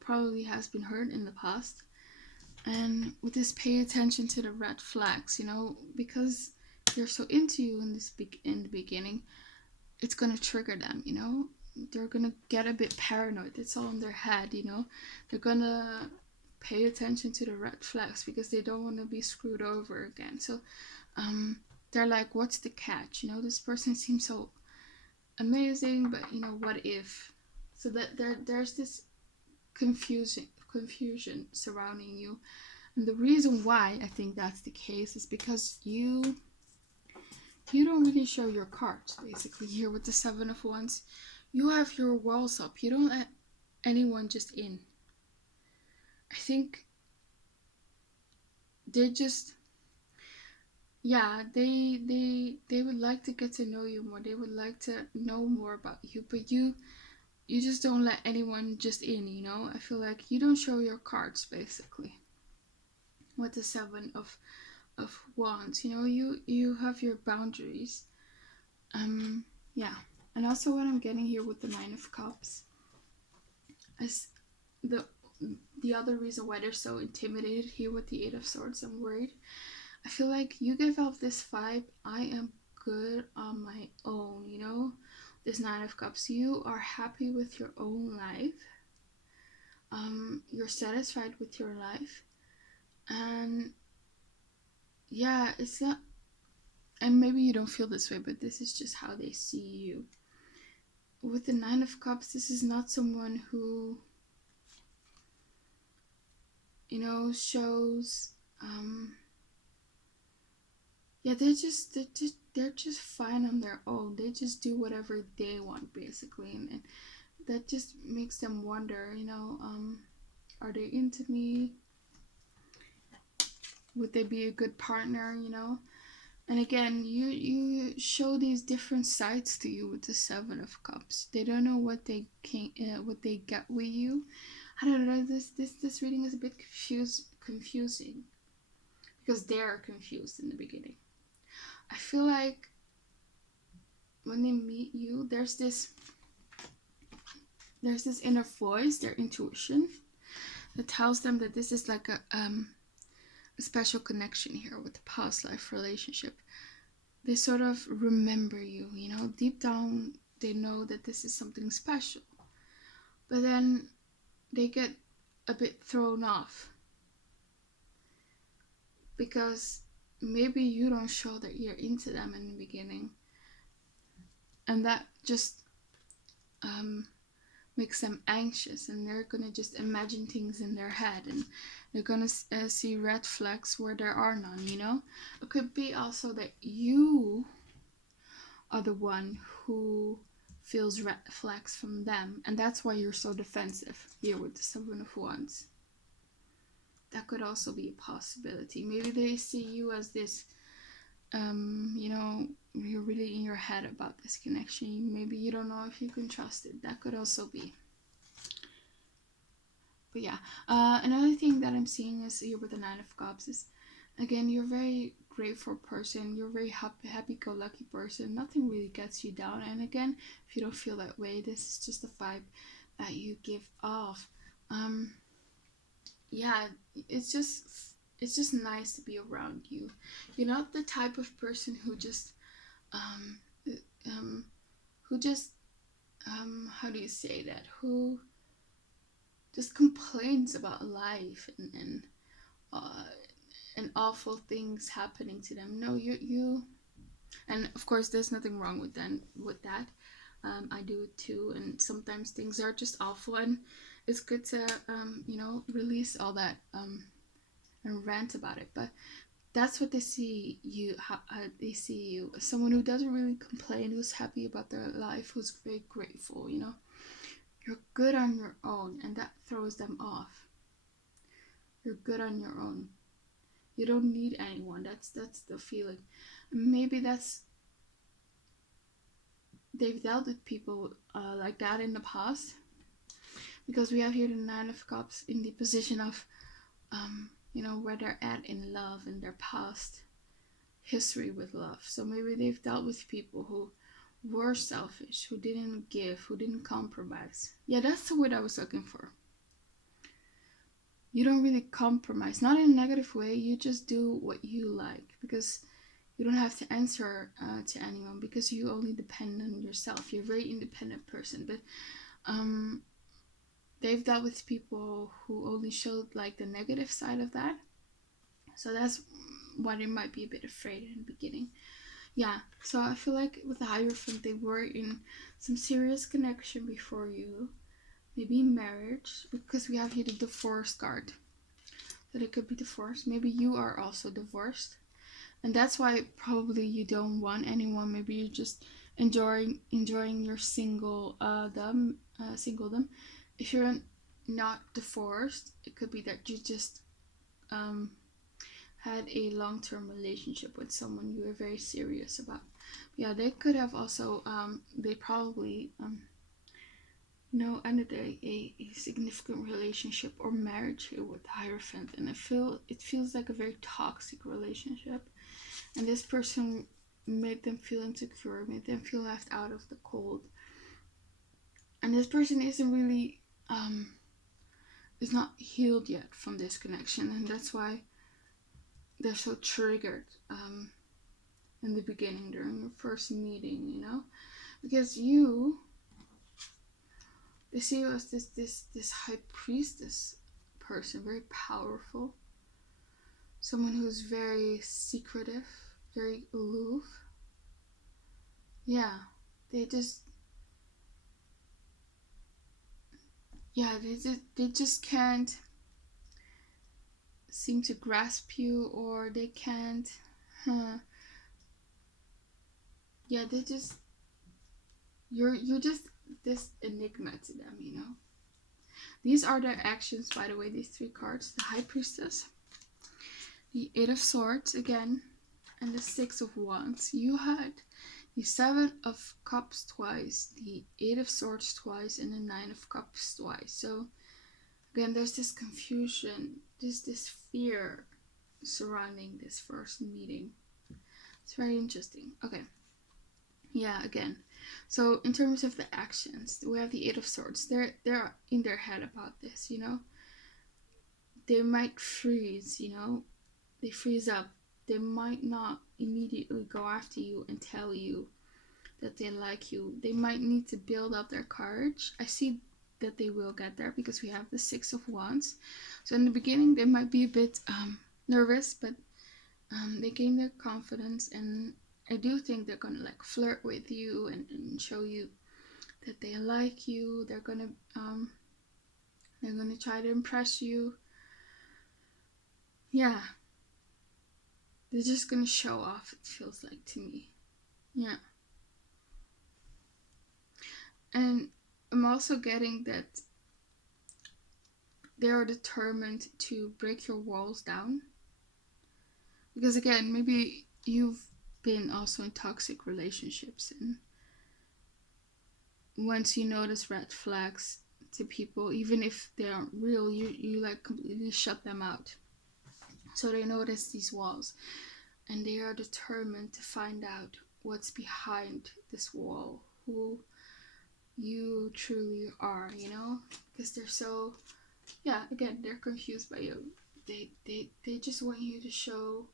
probably has been hurt in the past. And with this, pay attention to the red flags, you know, because they're so into you in the beginning, it's gonna trigger them, you know. They're gonna get a bit paranoid. It's all in their head, you know. They're gonna pay attention to the red flags because they don't want to be screwed over again. So, they're like, what's the catch? You know, this person seems so amazing, but you know, what if? So that there's this confusion surrounding you. And the reason why I think that's the case is because you don't really show your cards, basically. Here with the 7 of Wands, you have your walls up. You don't let anyone just in. I think they're just, yeah, they would like to get to know you more. They would like to know more about you, but you just don't let anyone just in, you know. I feel like you don't show your cards, basically. With the 7 of Wands, you know, you have your boundaries. Yeah. And also what I'm getting here with the 9 of Cups is the other reason why they're so intimidated here with the 8 of Swords. I'm worried. I feel like you give off this vibe, I am good on my own, you know. This 9 of Cups, you are happy with your own life. You're satisfied with your life. And yeah, it's not, and maybe you don't feel this way, but this is just how they see you. With the 9 of Cups, this is not someone who, you know, shows, yeah, they're just fine on their own. They just do whatever they want, basically, and that just makes them wonder, you know, are they into me? Would they be a good partner, you know? And again, you show these different sides to you with the 7 of Cups. They don't know what they get with you. I don't know. This reading is a bit confusing because they're confused in the beginning. I feel like when they meet you, there's this inner voice, their intuition, that tells them that this is like a special connection here with the past life relationship. They sort of remember you, you know, deep down they know that this is something special. But then they get a bit thrown off because maybe you don't show that you're into them in the beginning. And that just makes them anxious, and they're gonna just imagine things in their head, and they're gonna see red flags where there are none, you know. It could be also that you are the one who feels red flags from them, and that's why you're so defensive here with the 7 of Wands. That could also be a possibility. Maybe they see you as this, you know, you're really in your head about this connection. Maybe you don't know if you can trust it. That could also be. But yeah, another thing that I'm seeing is here with the 9 of Cups is, again, you're a very grateful person. You're a very happy-go-lucky person. Nothing really gets you down. And again, if you don't feel that way, this is just a vibe that you give off. Yeah, it's just nice to be around you. You're not the type of person who just how do you say that, who just complains about life and awful things happening to them. No, you and of course there's nothing wrong with that. I do it too, and sometimes things are just awful, and it's good to you know, release all that and rant about it. But that's what they see you. How they see you, someone who doesn't really complain, who's happy about their life, who's very grateful. You know, you're good on your own, and that throws them off. You're good on your own. You don't need anyone. That's the feeling. Maybe that's, they've dealt with people like that in the past, because we have here the 9 of Cups in the position of you know, where they're at in love and their past history with love. So maybe they've dealt with people who were selfish, who didn't give, who didn't compromise. Yeah, that's the word I was looking for. You don't really compromise, not in a negative way. You just do what you like, because you don't have to answer to anyone, because you only depend on yourself. You're a very independent person. But they've dealt with people who only showed like the negative side of that. So that's why they might be a bit afraid in the beginning. Yeah, so I feel like with the Hierophant, they were in some serious connection before you. Maybe marriage, because we have here the divorce card. That it could be divorced. Maybe you are also divorced, and that's why probably you don't want anyone. Maybe you're just enjoying your singledom. If you're not divorced, it could be that you just had a long-term relationship with someone you were very serious about. Yeah, they could have also they probably you know, ended a significant relationship or marriage here with Hierophant, and it feels like a very toxic relationship, and this person made them feel insecure, made them feel left out of the cold, and this person isn't really is not healed yet from this connection, and that's why they're so triggered in the beginning during your first meeting, you know, because they see you as this high priestess person, very powerful, someone who's very secretive, very aloof. Yeah, they just they just can't seem to grasp you, or they can't yeah, they just you're just this enigma to them, you know. These are their actions, by the way, these 3 cards. The High Priestess, the 8 of Swords again, and the 6 of Wands. You had the 7 of Cups twice, the 8 of Swords twice, and the 9 of Cups twice. So again, there's this confusion, this fear surrounding this first meeting. It's very interesting. Okay. Yeah, again. So in terms of the actions, we have the 8 of Swords. They're in their head about this, you know. They might freeze, you know. They freeze up. They might not immediately go after you and tell you that they like you. They might need to build up their courage. I see that they will get there, because we have the 6 of Wands. So in the beginning, they might be a bit nervous, but they gain their confidence, and I do think they're gonna like flirt with you and show you that they like you. They're gonna try to impress you. Yeah, they're just gonna show off, it feels like to me. Yeah. And I'm also getting that they are determined to break your walls down. Because again, maybe you've been also in toxic relationships, and once you notice red flags to people, even if they aren't real, you like completely shut them out. So they notice these walls, and they are determined to find out what's behind this wall, who you truly are, you know? Because they're so, yeah, again, they're confused by you. They just want you to show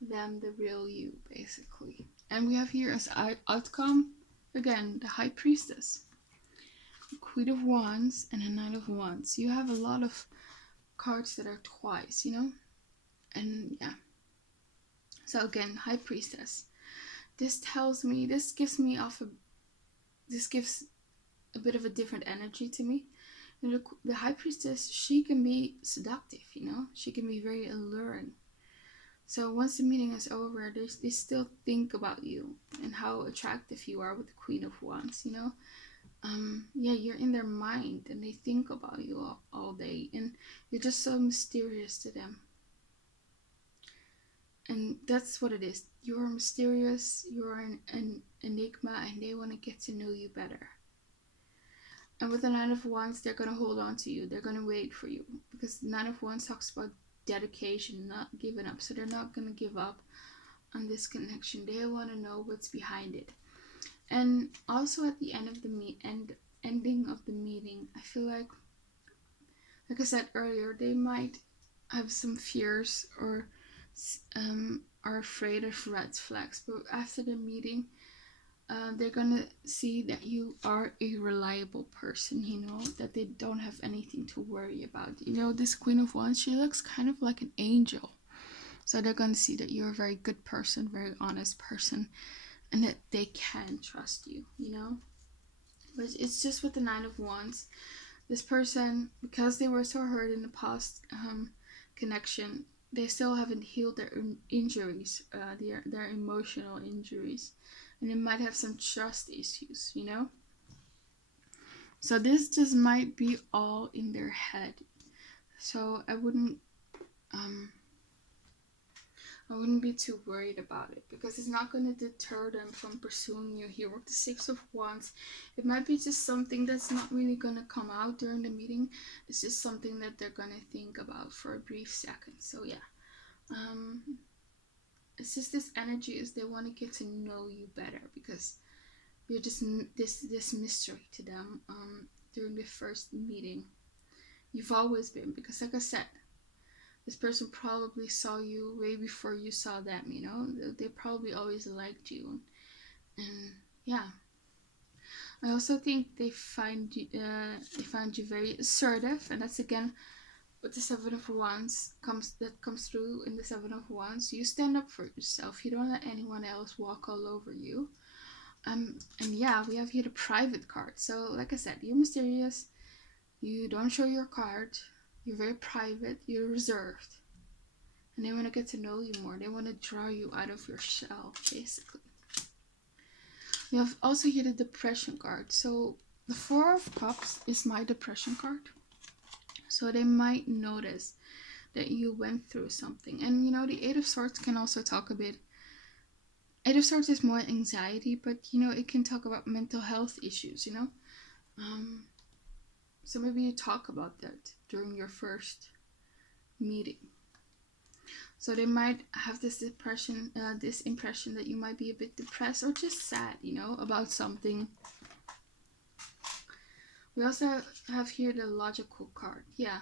them the real you, basically. And we have here as outcome, again, the High Priestess, Queen of Wands, and a Knight of Wands. You have a lot of cards that are twice, you know? And yeah. So again, High Priestess. This gives a bit of a different energy to me. And the High Priestess, she can be seductive, you know? She can be very alluring. So once the meeting is over, they still think about you and how attractive you are with the Queen of Wands, you know? Yeah, you're in their mind and they think about you all day, and you're just so mysterious to them. And that's what it is. You're mysterious, you're an enigma, and they want to get to know you better. And with the Nine of Wands, they're going to hold on to you. They're going to wait for you. Because the Nine of Wands talks about dedication, not giving up. So they're not going to give up on this connection. They want to know what's behind it. And also at the end of the ending of the meeting, I feel like I said earlier, they might have some fears or are afraid of red flags. But after the meeting, they're gonna see that you are a reliable person, you know, that they don't have anything to worry about. You know, this Queen of Wands, she looks kind of like an angel. So they're gonna see that you're a very good person, very honest person, and that they can trust you, you know. But it's just with the Nine of Wands, this person, because they were so hurt in the past connection, they still haven't healed their injuries, their emotional injuries, and they might have some trust issues, you know. So this just might be all in their head. So I wouldn't be too worried about it, because it's not going to deter them from pursuing you here with the Six of Wands. It might be just something that's not really going to come out during the meeting. It's just something that they're going to think about for a brief second. So yeah, it's just this energy is they want to get to know you better, because you're just this mystery to them during the first meeting. You've always been, because like I said, this person probably saw you way before you saw them, you know? They probably always liked you. And yeah. I also think they find you very assertive, and that's again what the Seven of Wands comes through in the Seven of Wands. You stand up for yourself. You don't let anyone else walk all over you. And yeah, we have here the Private card. So like I said, you're mysterious. You don't show your card. You're very private, you're reserved. And they want to get to know you more. They want to draw you out of your shell, basically. We have also here the Depression card. So the Four of Cups is my Depression card. So they might notice that you went through something. And you know, the Eight of Swords can also talk a bit. Eight of Swords is more anxiety, but you know, it can talk about mental health issues, you know. So maybe you talk about that during your first meeting. So they might have this impression that you might be a bit depressed or just sad, you know, about something. We also have here the Logical card. Yeah.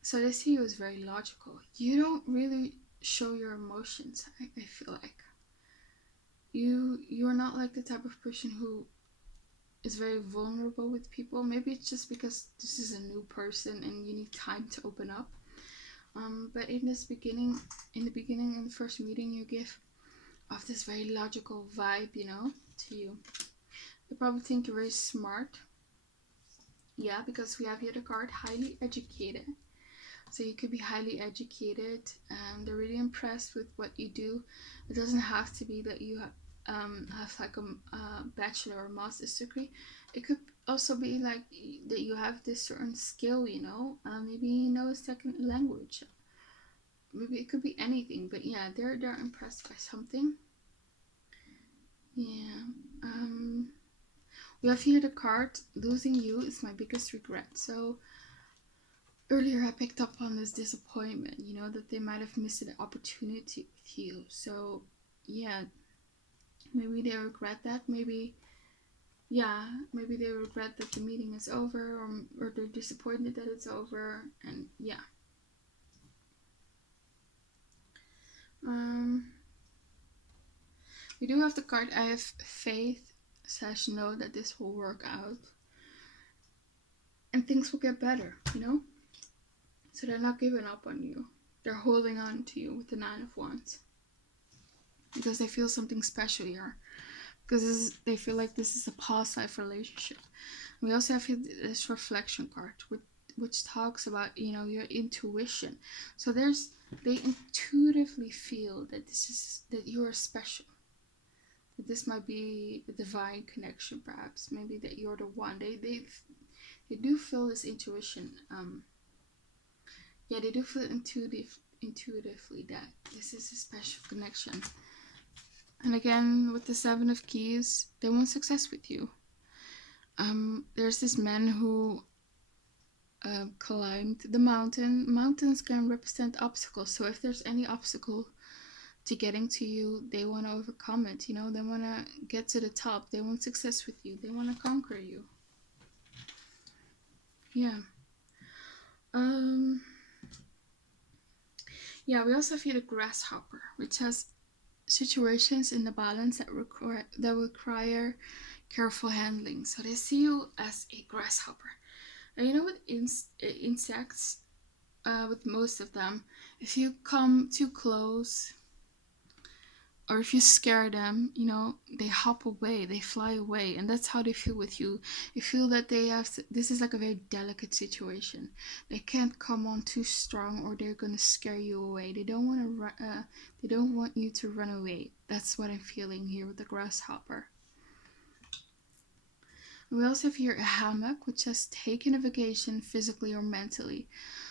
So this here is very logical. You don't really show your emotions, I feel like. You're not like the type of person who is very vulnerable with people. Maybe it's just because this is a new person and you need time to open up. But in the beginning, in the first meeting, you give off this very logical vibe, you know, to you. They probably think you're very smart. Yeah, because we have here the card highly educated. So you could be highly educated. They're really impressed with what you do. It doesn't have to be that you have like a bachelor or master's degree. It could also be like that you have this certain skill, you know. Maybe you know a second language. Maybe it could be anything. But yeah, they're impressed by something. Yeah. We have here the card losing you is my biggest regret. So earlier I picked up on this disappointment, you know, that they might have missed an opportunity with you. So yeah, maybe they regret that. Maybe they regret that the meeting is over, or they're disappointed that it's over. And yeah, we do have the card I have faith / know that this will work out and things will get better, you know. So they're not giving up on you. They're holding on to you with the 9 of Wands. Because they feel something special here. Because they feel like this is a past life relationship. We also have this reflection card, which talks about, you know, your intuition. So they intuitively feel that that you are special. That this might be a divine connection, perhaps. Maybe that you're the one. They do feel this intuition. They do feel intuitively that this is a special connection. And again, with the 7 of Keys, they want success with you. There's this man who climbed the mountain. Mountains can represent obstacles. So if there's any obstacle to getting to you, they want to overcome it. You know, they want to get to the top. They want success with you. They want to conquer you. Yeah. Yeah, we also have here the grasshopper, which has situations in the balance that require careful handling. So they see you as a grasshopper. And you know, with insects, with most of them, if you come too close or if you scare them, you know, they hop away, they fly away, and that's how they feel with you. You feel that this is like a very delicate situation. They can't come on too strong or they're gonna scare you away. They don't want you to run away. That's what I'm feeling here with the grasshopper. We also have here a hammock, which has taken a vacation physically or mentally.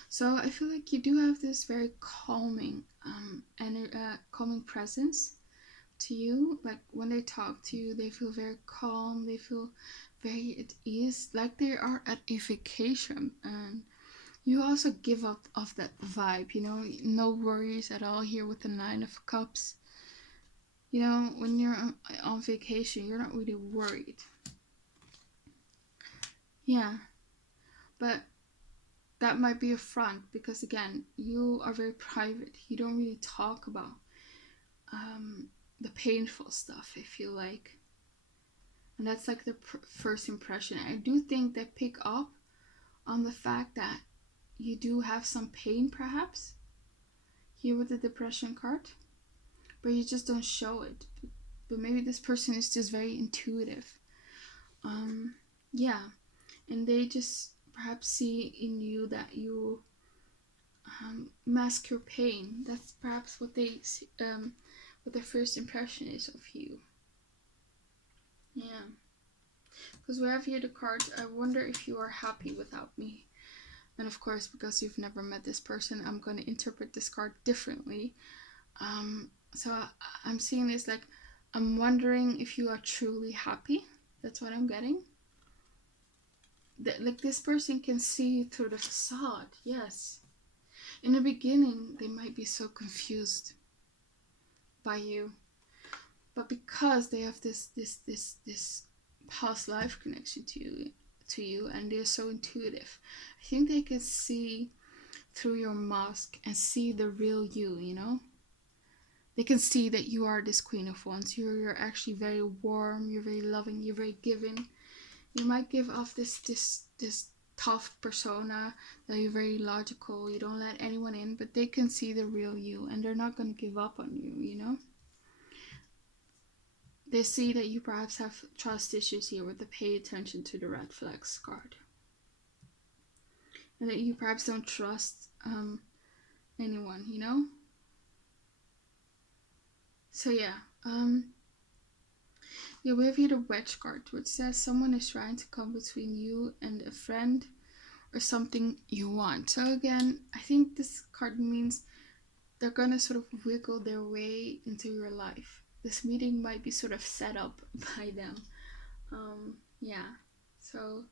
So I feel like you do have this very calming calming presence to you. Like when they talk to you, they feel very calm, they feel very at ease, like they are at a vacation. And you also give up of that vibe, you know, no worries at all here with the 9 of Cups. You know, when you're on vacation, you're not really worried. Yeah, but that might be a front because again, you are very private. You don't really talk about the painful stuff, I feel like. And that's like the first impression. I do think they pick up on the fact that you do have some pain, perhaps, here with the depression card, but you just don't show it. But maybe this person is just very intuitive. Yeah, and they just perhaps see in you that you mask your pain. That's perhaps what they see, what their first impression is of you. Yeah. Because we have here the card, I wonder if you are happy without me. And of course, because you've never met this person, I'm going to interpret this card differently. So I'm seeing this like, I'm wondering if you are truly happy. That's what I'm getting. Like this person can see through the facade, yes. In the beginning, they might be so confused by you. But because they have this past life connection to you and they're so intuitive, I think they can see through your mask and see the real you, you know. They can see that you are this Queen of Wands. You're actually very warm, you're very loving, you're very giving. You might give off this tough persona, that you're very logical, you don't let anyone in, but they can see the real you and they're not going to give up on you, you know. They see that you perhaps have trust issues here with the pay attention to the red flags card. And that you perhaps don't trust anyone, you know? So yeah, yeah, we have here the wedge card, which says someone is trying to come between you and a friend or something you want. So again, I think this card means they're gonna sort of wiggle their way into your life. This meeting might be sort of set up by them. Yeah. So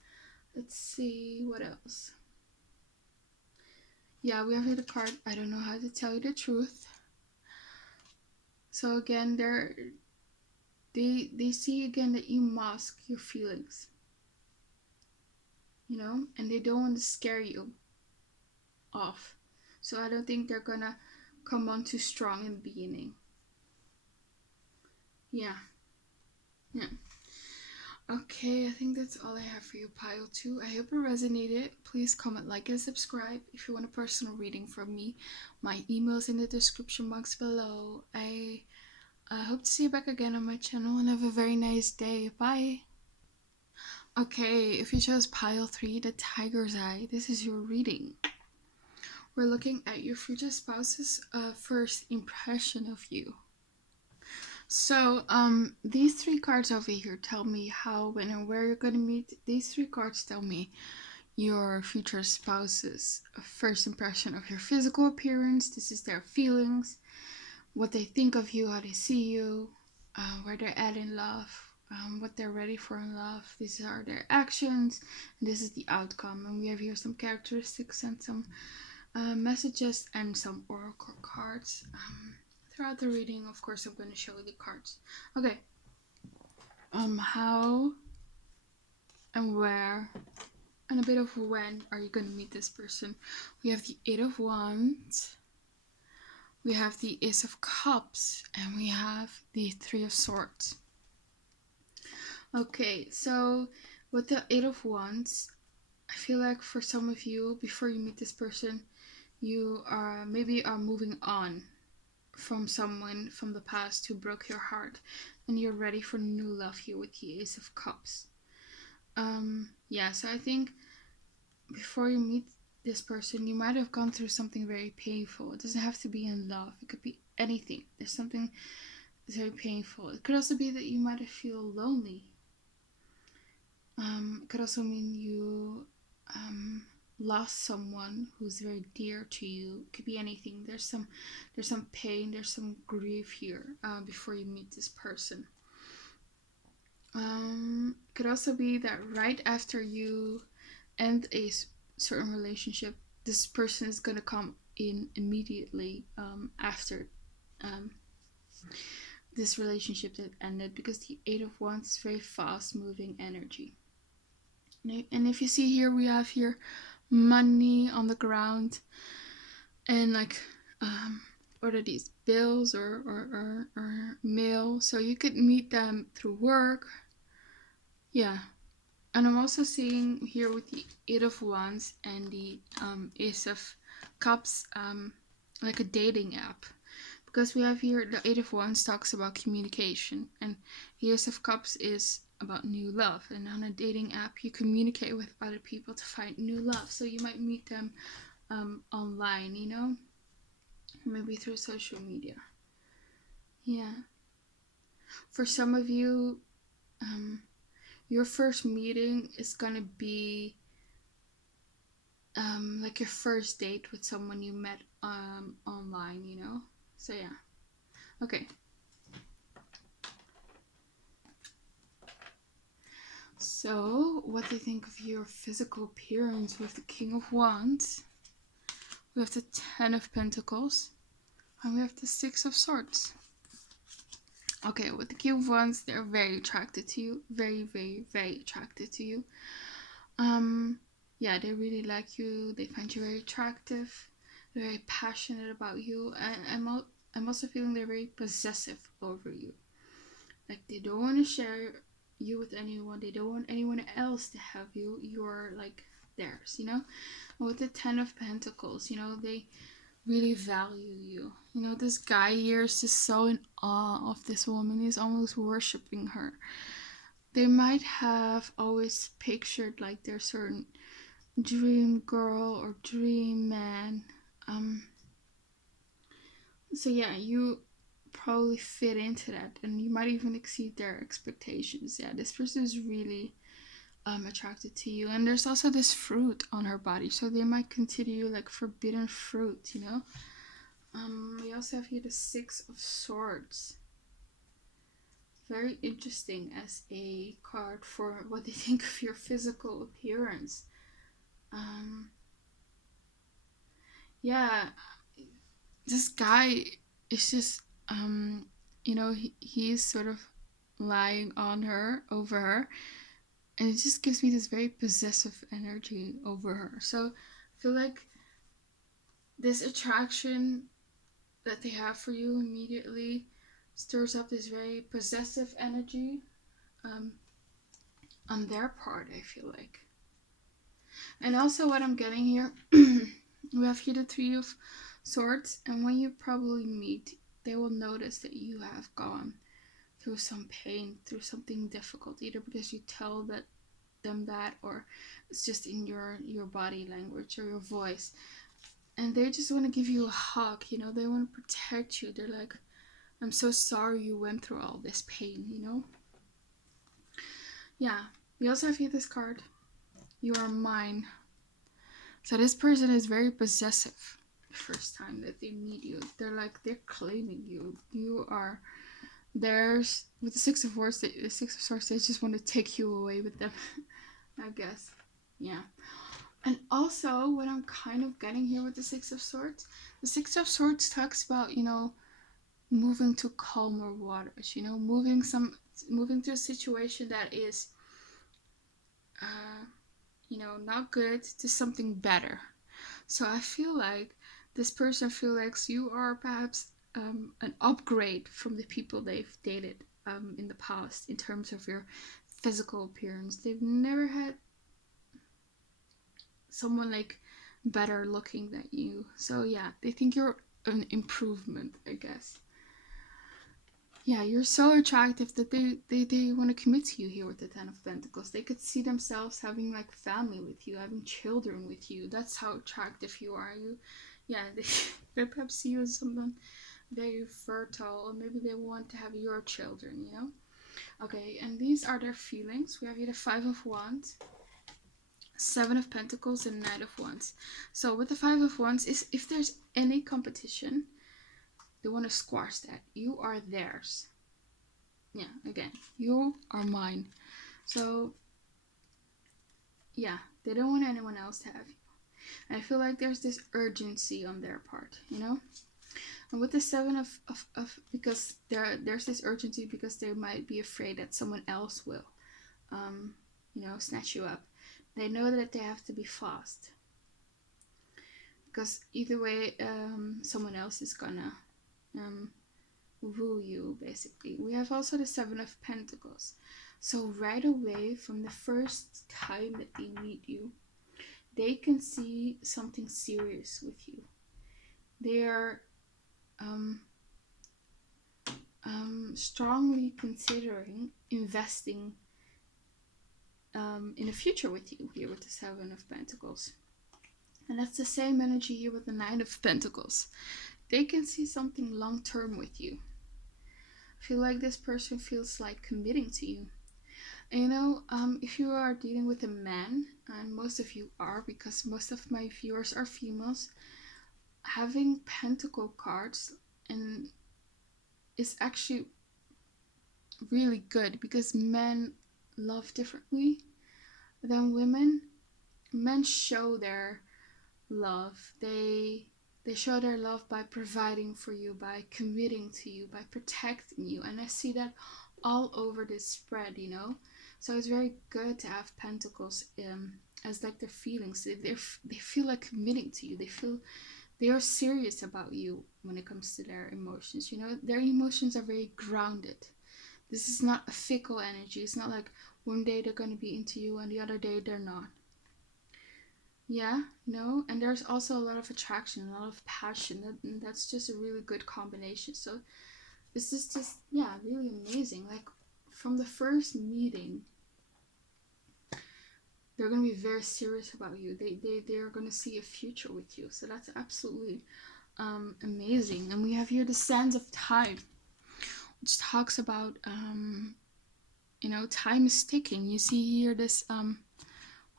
let's see what else. Yeah, we have here the card, I don't know how to tell you the truth. So again, they see again that you mask your feelings. You know, and they don't want to scare you off. So I don't think they're gonna come on too strong in the beginning. Yeah. Yeah. Okay, I think that's all I have for you, pile 2. I hope it resonated. Please comment, like, and subscribe. If you want a personal reading from me, my email is in the description box below. I hope to see you back again on my channel, and have a very nice day. Bye. Okay, if you chose pile 3, the tiger's eye, this is your reading. We're looking at your future spouse's first impression of you. So, these 3 cards over here tell me how, when, and where you're going to meet. These 3 cards tell me your future spouse's first impression of your physical appearance. This is their feelings, what they think of you, how they see you, where they're at in love, what they're ready for in love. These are their actions, and this is the outcome. And we have here some characteristics and some messages and some oracle cards. Throughout the reading, of course, I'm going to show you the cards. Okay. How and where and a bit of when are you going to meet this person? We have the 8 of Wands. We have the Ace of Cups. And we have the 3 of Swords. Okay, so with the 8 of Wands, I feel like for some of you, before you meet this person, you are moving on from someone from the past who broke your heart, and you're ready for new love here with the Ace of Cups. Yeah, so I think before you meet this person, you might have gone through something very painful. It doesn't have to be in love, it could be anything. There's something very painful. It could also be that you might have feel lonely. It could also mean you lost someone who's very dear to you. It could be anything. There's some pain, there's some grief here before you meet this person. It could also be that right after you end a certain relationship, this person is going to come in immediately after this relationship that ended, because the 8 of Wands is very fast moving energy. And if you see here, we have here money on the ground, and like what are these, bills or mail? So you could meet them through work. Yeah. And I'm also seeing here with the 8 of Wands and the Ace of Cups, like a dating app. Because we have here the 8 of Wands talks about communication, and the Ace of Cups is about new love. And on a dating app, you communicate with other people to find new love. So you might meet them online, you know, maybe through social media. Yeah. For some of you, your first meeting is gonna be like your first date with someone you met online, you know. So yeah. Okay. So, what do you think of your physical appearance with the King of Wands? We have the 10 of Pentacles. And we have the 6 of Swords. Okay, with the King of Wands, they're very attracted to you. Very, very, very attracted to you. Yeah, they really like you. They find you very attractive. They're very passionate about you. And I'm also feeling they're very possessive over you. Like, they don't want to share you with anyone. They don't want anyone else to have you. You're like theirs, you know. And with the 10 of Pentacles, you know, they really value you. You know, this guy here is just so in awe of this woman. He's almost worshipping her. They might have always pictured like their certain dream girl or dream man. So yeah, you probably fit into that, and you might even exceed their expectations. Yeah, this person is really attracted to you, and there's also this fruit on her body, so they might consider you like forbidden fruit. You know. We also have here the Six of Swords. Very interesting as a card for what they think of your physical appearance. Yeah, this guy is just, you know, he's sort of lying on her, over her, and it just gives me this very possessive energy over her. So I feel like this attraction that they have for you immediately stirs up this very possessive energy um, on their part, I feel like. And also, what I'm getting here, we have here the Three of Swords, and when you probably meet, they will notice that you have gone through some pain, through something difficult, either because you tell them that, or it's just in your body language or your voice, and they just want to give you a hug. You know, they want to protect you. They're like, I'm so sorry you went through all this pain, you know. Yeah, we also have here this card, You Are Mine. So this person is very possessive the first time that they meet you. They're claiming you. You are theirs. With the Six of Swords, the Six of Swords, they just want to take you away with them. I guess. Yeah. And also, what I'm kind of getting here with the Six of Swords, the Six of Swords talks about, you know, moving to calmer waters. You know, moving to a situation that is, you know, not good to something better. So I feel like this person feels like you are perhaps an upgrade from the people they've dated in the past in terms of your physical appearance. They've never had someone like better looking than you. So yeah, they think you're an improvement, I guess. Yeah, you're so attractive that they want to commit to you here with the Ten of Pentacles. They could see themselves having like family with you, having children with you. That's how attractive you are. Yeah, they perhaps see you as someone very fertile, or maybe they want to have your children, you know? Okay, and these are their feelings. We have here the Five of Wands, Seven of Pentacles, and Knight of Wands. So with the Five of Wands, is if there's any competition, they want to squash that. You are theirs. Yeah, again, you are mine. So yeah, they don't want anyone else to have you. And I feel like there's this urgency on their part, you know? And with the Seven of because there's this urgency because they might be afraid that someone else will, you know, snatch you up. They know that they have to be fast. Because either way, someone else is gonna woo you, basically. We have also the Seven of Pentacles. So right away, from the first time that they meet you, they can see something serious with you. They are strongly considering investing in a future with you here with the Seven of Pentacles. And that's the same energy here with the Nine of Pentacles. They can see something long term with you. I feel like this person feels like committing to you. And you know, if you are dealing with a man, and most of you are because most of my viewers are females, having pentacle cards and is actually really good because men love differently than women. Men show their love. They show their love by providing for you, by committing to you, by protecting you. And I see that all over this spread, you know. So it's very good to have pentacles as like their feelings. They feel like committing to you. They are serious about you when it comes to their emotions. You know, their emotions are very grounded. This is not a fickle energy. It's not like one day they're going to be into you and the other day they're not. Yeah, no, and there's also a lot of attraction, a lot of passion. That's just a really good combination. So this is just, yeah, really amazing. Like from the first meeting, they're gonna be very serious about you. They're gonna see a future with you. So that's absolutely amazing. And we have here the Sands of Time, which talks about time is ticking. You see here this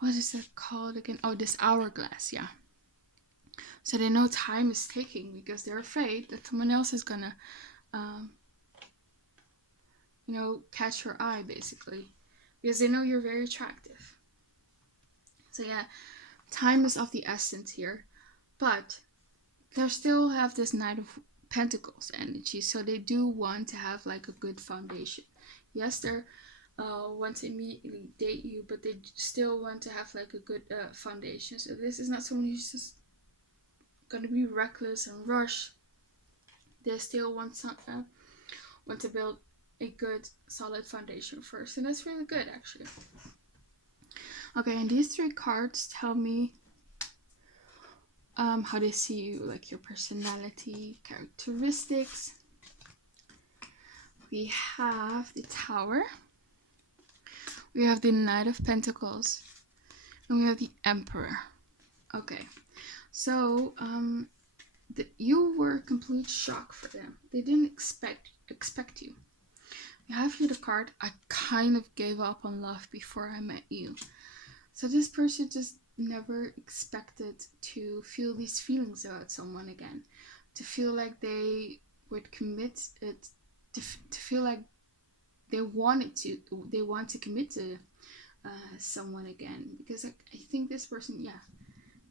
what is it called again? Oh, this hourglass, yeah. So they know time is ticking because they're afraid that someone else is gonna um, catch your eye, basically, because they know you're very attractive. So yeah, time is of the essence here, but they still have this Knight of Pentacles energy, so they do want to have like a good foundation. Yes, they're want to immediately date you, but they still want to have like a good foundation. So this is not someone who's just gonna be reckless and rush. They still want to build a good solid foundation first, and that's really good actually. Okay, and these three cards tell me how they see you, like your personality, characteristics. We have the Tower, we have the Knight of Pentacles, and we have the Emperor. Okay, so you were a complete shock for them. They didn't expect you. You have here the card, I kind of gave up on love before I met you. So this person just never expected to feel these feelings about someone again, to feel like they would commit it, to feel like they want to commit to someone again, because I think this person, yeah,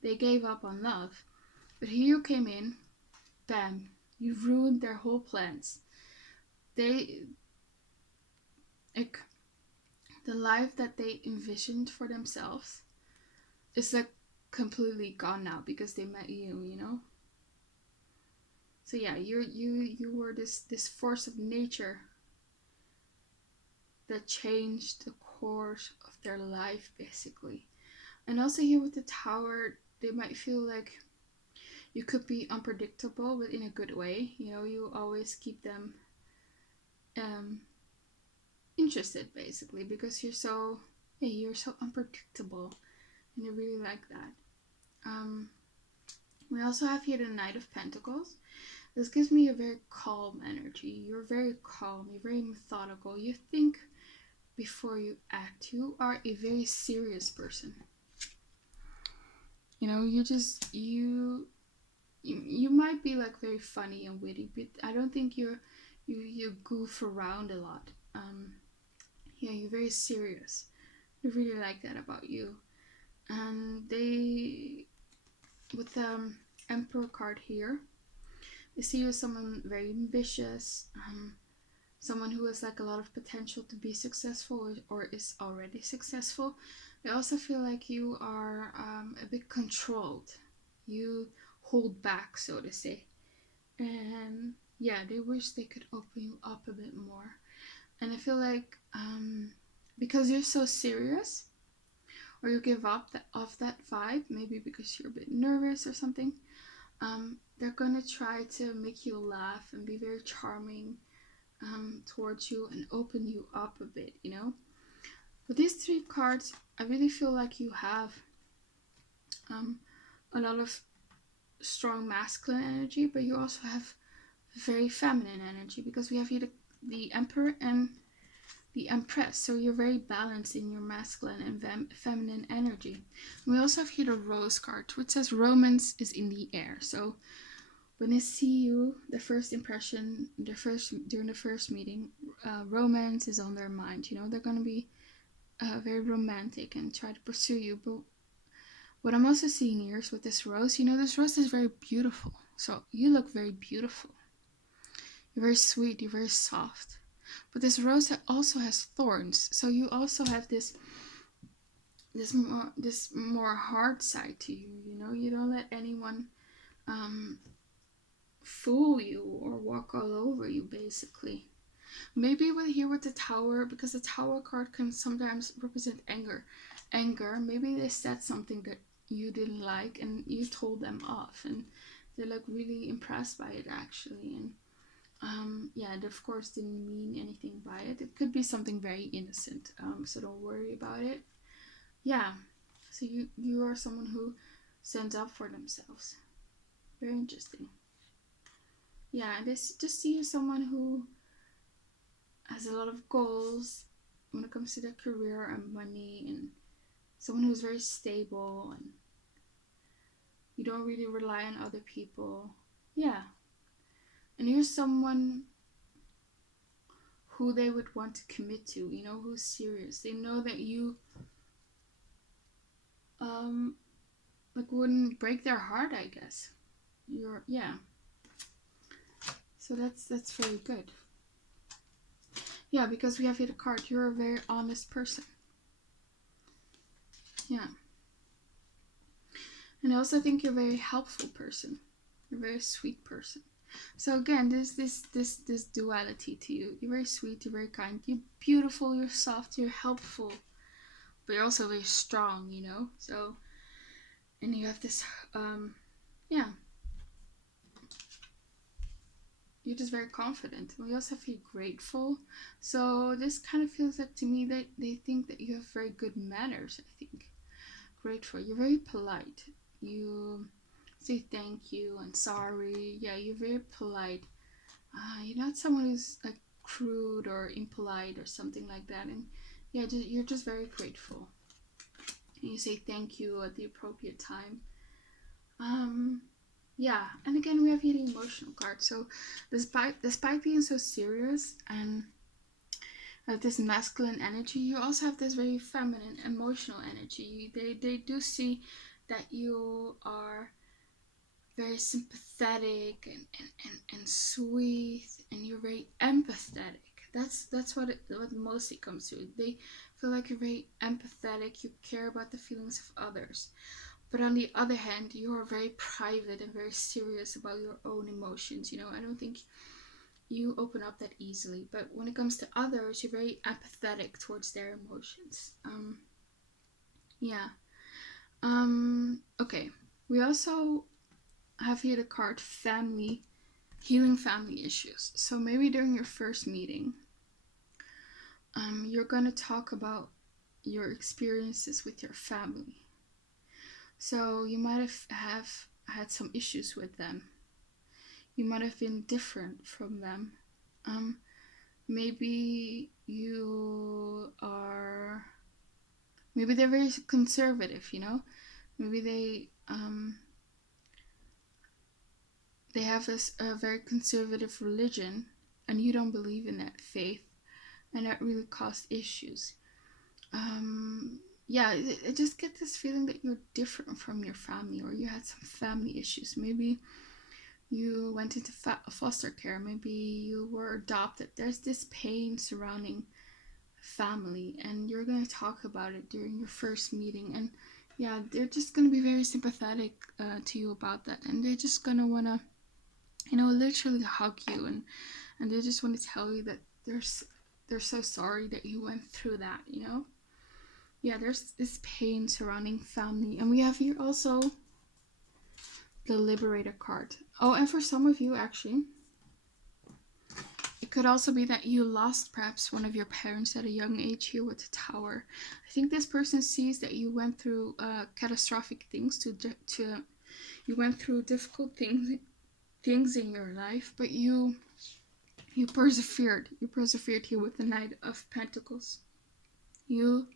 they gave up on love, but here you came in, bam, you ruined their whole plans. They, like, the life that they envisioned for themselves is like completely gone now because they met you. So yeah, you were this force of nature that changed the course of their life, basically. And also here with the Tower, they might feel like you could be unpredictable, but in a good way. You always keep them interested, basically, because you're so unpredictable, and I really like that. We also have here the Knight of Pentacles. This gives me a very calm energy. You're very calm, you're very methodical, you think before you act. You are a very serious person. You might be like very funny and witty, but I don't think you goof around a lot. Yeah, you're very serious. I really like that about you. And with the Emperor card here, they see you as someone very ambitious, someone who has like a lot of potential to be successful, or is already successful. They also feel like you are a bit controlled. You hold back, so to say. And yeah, they wish they could open you up a bit more. And I feel like because you're so serious, or you give up off that vibe, maybe because you're a bit nervous or something, they're gonna try to make you laugh and be very charming towards you and open you up a bit. With these three cards, I really feel like you have a lot of strong masculine energy, but you also have very feminine energy, because we have here the Emperor and the Empress. So you're very balanced in your masculine and feminine energy. And we also have here the Rose card, which says romance is in the air. So when they see you, the first impression, during the first meeting, romance is on their mind. They're gonna be very romantic and try to pursue you. But what I'm also seeing here is with this rose, this rose is very beautiful. So you look very beautiful. You're very sweet. You're very soft. But this rose also has thorns. So you also have this more hard side to you. You don't let anyone fool you or walk all over you, basically. Maybe with the Tower, because the Tower card can sometimes represent anger. Maybe they said something that you didn't like, and you told them off, and they're like really impressed by it actually. And yeah, and of course didn't mean anything by it. It could be something very innocent, so don't worry about it. Yeah, so you are someone who stands up for themselves. Very interesting. Yeah, and this just see you as someone who has a lot of goals when it comes to their career and money, and someone who's very stable, and you don't really rely on other people. Yeah, and you're someone who they would want to commit to, you know, who's serious. They know that you um like wouldn't break their heart, I guess. You're, yeah. So that's very good. Yeah, because we have here the card, you're a very honest person. Yeah. And I also think you're a very helpful person. You're a very sweet person. So again, this duality to you. You're very sweet, you're very kind, you're beautiful, you're soft, you're helpful, but you're also very strong, you know? So, and you have this yeah. You're just very confident. We also feel grateful. So this kind of feels like to me that they think that you have very good manners, I think. Grateful. You're very polite. You say thank you and sorry. Yeah, you're very polite. You're not someone who's like crude or impolite or something like that. And yeah, you're just very grateful. And you say thank you at the appropriate time. Yeah, and again we have here the emotional card. So despite being so serious and this masculine energy, you also have this very feminine emotional energy. They do see that you are very sympathetic and sweet, and you're very empathetic. That's what mostly comes to. They feel like you're very empathetic, you care about the feelings of others. But on the other hand, you are very private and very serious about your own emotions. You know, I don't think you open up that easily. But when it comes to others, you're very empathetic towards their emotions. Yeah. Okay. We also have here the card family, healing family issues. So maybe during your first meeting, you're going to talk about your experiences with your family. So you might have had some issues with them. You might have been different from them. Maybe you are. Maybe they're very conservative. You know. Maybe they have a very conservative religion, and you don't believe in that faith, and that really caused issues. Yeah, I just get this feeling that you're different from your family, or you had some family issues. Maybe you went into foster care, maybe you were adopted. There's this pain surrounding family, and you're going to talk about it during your first meeting. And yeah, they're just going to be very sympathetic to you about that, and they're just going to want to, you know, literally hug you, and they just want to tell you that they're so sorry that you went through that, you know. Yeah, there's this pain surrounding family. And we have here also the Liberator card. Oh, and for some of you actually, it could also be that you lost perhaps one of your parents at a young age here with the Tower. I think this person sees that you went through catastrophic things, you went through difficult things in your life, but you persevered. You persevered here with the Knight of Pentacles. You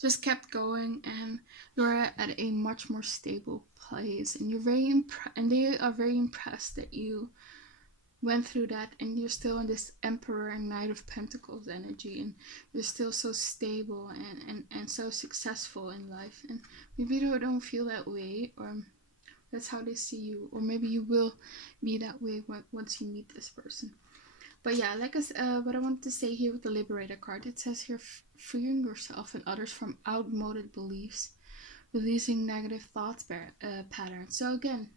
just kept going, and you're at a much more stable place, and you're very and they are very impressed that you went through that, and you're still in this Emperor and Knight of Pentacles energy, and you're still so stable and so successful in life. And maybe they don't feel that way, or that's how they see you, or maybe you will be that way once you meet this person. But yeah, like what I wanted to say here with the Liberator card, it says here, freeing yourself and others from outmoded beliefs, releasing negative thoughts patterns. So again,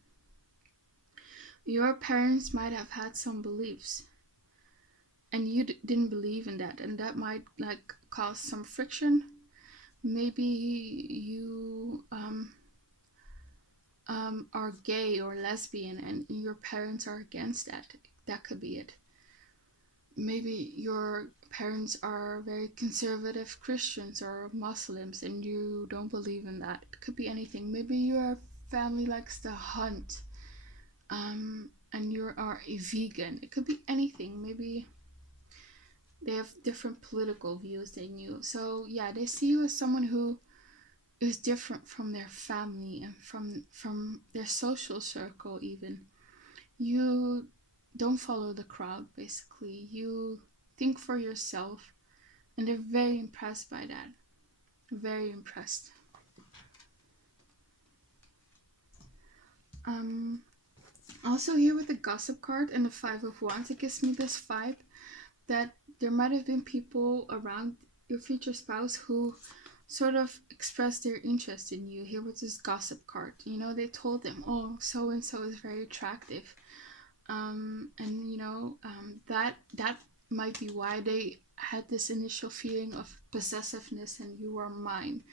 your parents might have had some beliefs, and you didn't believe in that, and that might like cause some friction. Maybe you are gay or lesbian and your parents are against that. That could be it. Maybe your parents are very conservative Christians or Muslims and you don't believe in that. It could be anything. Maybe your family likes to hunt, and you are a vegan. It could be anything. Maybe they have different political views than you. So yeah, they see you as someone who is different from their family and from their social circle even. You don't follow the crowd, basically. You think for yourself, and they're very impressed by that. Very impressed. Also here with the Gossip card and the Five of Wands, it gives me this vibe that there might have been people around your future spouse who sort of expressed their interest in you. Here with this Gossip card, you know, they told them, oh, so and so is very attractive, and you know, that might be why they had this initial feeling of possessiveness and you are mine.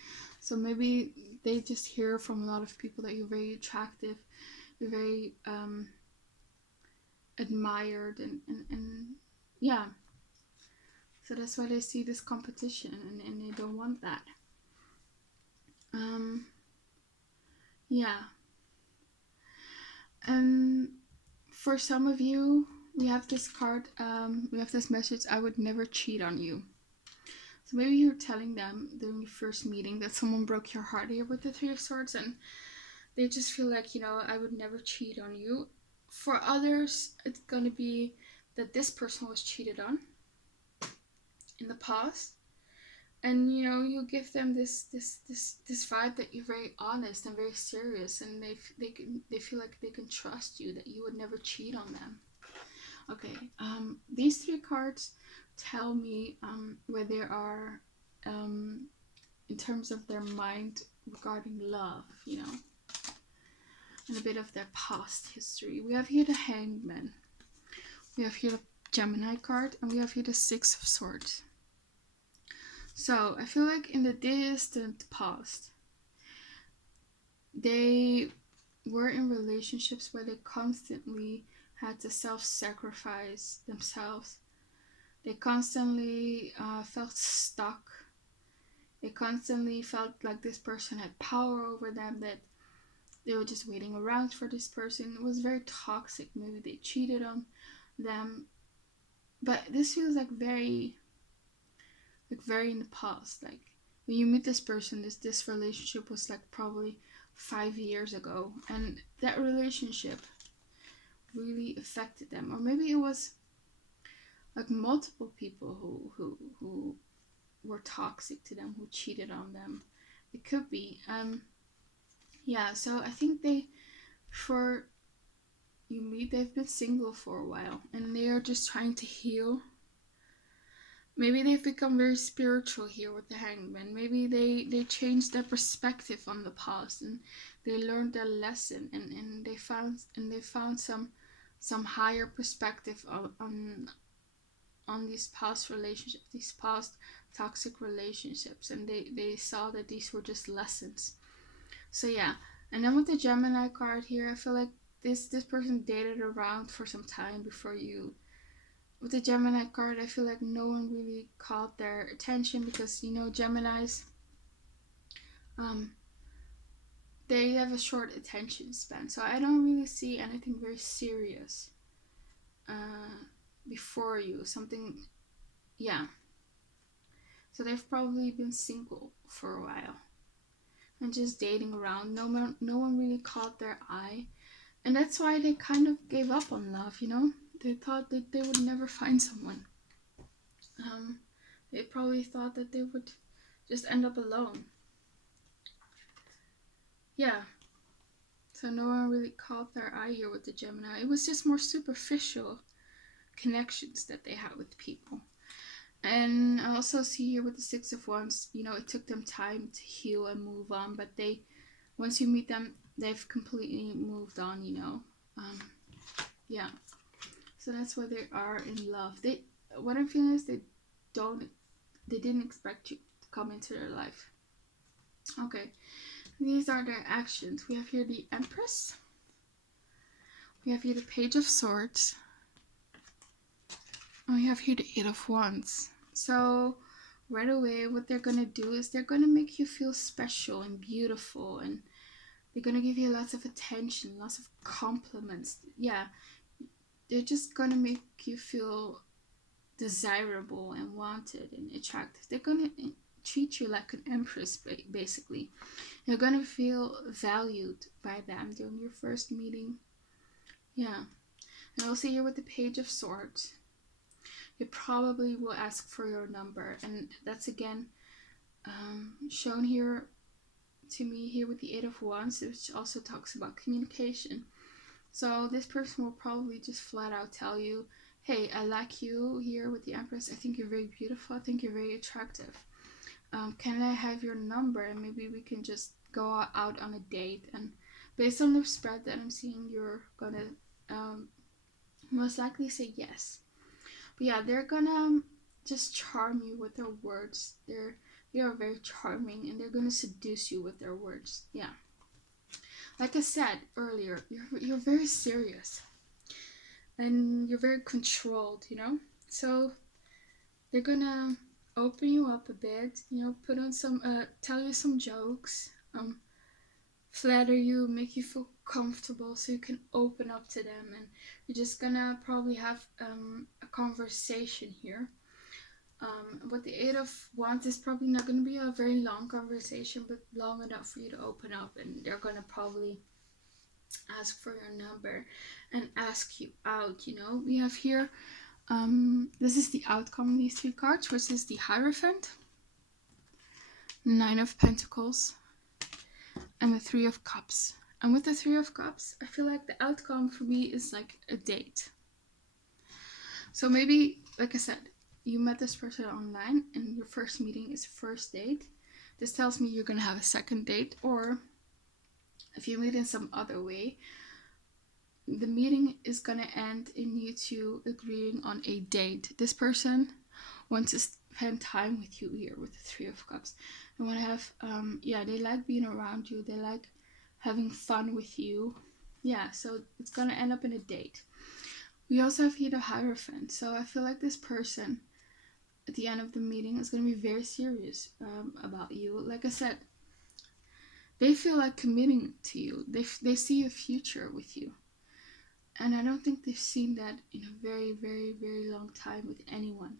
So maybe they just hear from a lot of people that you're very attractive, you're very admired, and yeah, so that's why they see this competition, and they don't want that. Yeah. And for some of you, we have this card, we have this message, I would never cheat on you. So maybe you're telling them during your first meeting that someone broke your heart here with the Three of Swords, and they just feel like, you know, I would never cheat on you. For others, it's gonna be that this person was cheated on in the past, and you know, you give them this vibe that you're very honest and very serious, and they feel like they can trust you, that you would never cheat on them. Okay, these three cards tell me where they are in terms of their mind regarding love, you know, and a bit of their past history. We have here the Hangman, we have here the Gemini card, and we have here the Six of Swords. So I feel like in the distant past, they were in relationships where they constantly had to self-sacrifice themselves. They constantly felt stuck. They constantly felt like this person had power over them, that they were just waiting around for this person. It was very toxic. Maybe they cheated on them. But this feels like very in the past. Like when you meet this person, this relationship was like probably 5 years ago, and that relationship really affected them. Or maybe it was like multiple people who were toxic to them, who cheated on them. It could be. Yeah, so I think they've been single for a while and they are just trying to heal. Maybe they've become very spiritual here with the Hangman. Maybe they changed their perspective on the past, and they learned their lesson, and they found some higher perspective on these past relationships, these past toxic relationships, and they saw that these were just lessons. So yeah, and then with the Gemini card here, I feel like this person dated around for some time before you. With the Gemini card, I feel like no one really caught their attention, because you know, Geminis, they have a short attention span, so I don't really see anything very serious before you. Something, yeah. So they've probably been single for a while and just dating around. No one really caught their eye, and that's why they kind of gave up on love, you know. They thought that they would never find someone. They probably thought that they would just end up alone. Yeah. So no one really caught their eye here with the Gemini. It was just more superficial connections that they had with people. And I also see here with the Six of Wands, you know, it took them time to heal and move on, but once you meet them, they've completely moved on, you know. Yeah. So that's why they are in love. What I'm feeling is they didn't expect you to come into their life. Okay. These are their actions. We have here the Empress. We have here the Page of Swords. And we have here the Eight of Wands. So right away, what they're going to do is they're going to make you feel special and beautiful. And they're going to give you lots of attention, lots of compliments. Yeah, they're just going to make you feel desirable and wanted and attractive. They're going to treat you like an empress, basically. You're going to feel valued by them during your first meeting. Yeah. And also here with the Page of Swords, you probably will ask for your number. And that's again shown here to me here with the Eight of Wands, which also talks about communication. So this person will probably just flat out tell you, hey, I like you here with the Empress. I think you're very beautiful. I think you're very attractive. Can I have your number? And maybe we can just go out on a date. And based on the spread that I'm seeing, you're going to most likely say yes. But yeah, they're going to just charm you with their words. They are very charming, and they're going to seduce you with their words. Yeah. Like I said earlier, you're very serious. And you're very controlled, you know? So they're going to open you up a bit, you know, put on some, tell you some jokes, flatter you, make you feel comfortable so you can open up to them. And you're just going to probably have a conversation here. But the Eight of Wands is probably not going to be a very long conversation, but long enough for you to open up. And they're going to probably ask for your number and ask you out, you know. We have here, this is the outcome of these three cards, which is the Hierophant, Nine of Pentacles, and the Three of Cups. And with the Three of Cups, I feel like the outcome for me is like a date. So maybe, like I said, you met this person online and your first meeting is first date. This tells me you're going to have a second date, or if you meet in some other way, the meeting is going to end in you two agreeing on a date. This person wants to spend time with you here with the Three of Cups. They want to have, they like being around you. They like having fun with you. Yeah, so it's going to end up in a date. We also have here the Hierophant. So I feel like this person at the end of the meeting is going to be very serious about you. Like I said, they feel like committing to you. They see a future with you. And I don't think they've seen that in a very, very, very long time with anyone.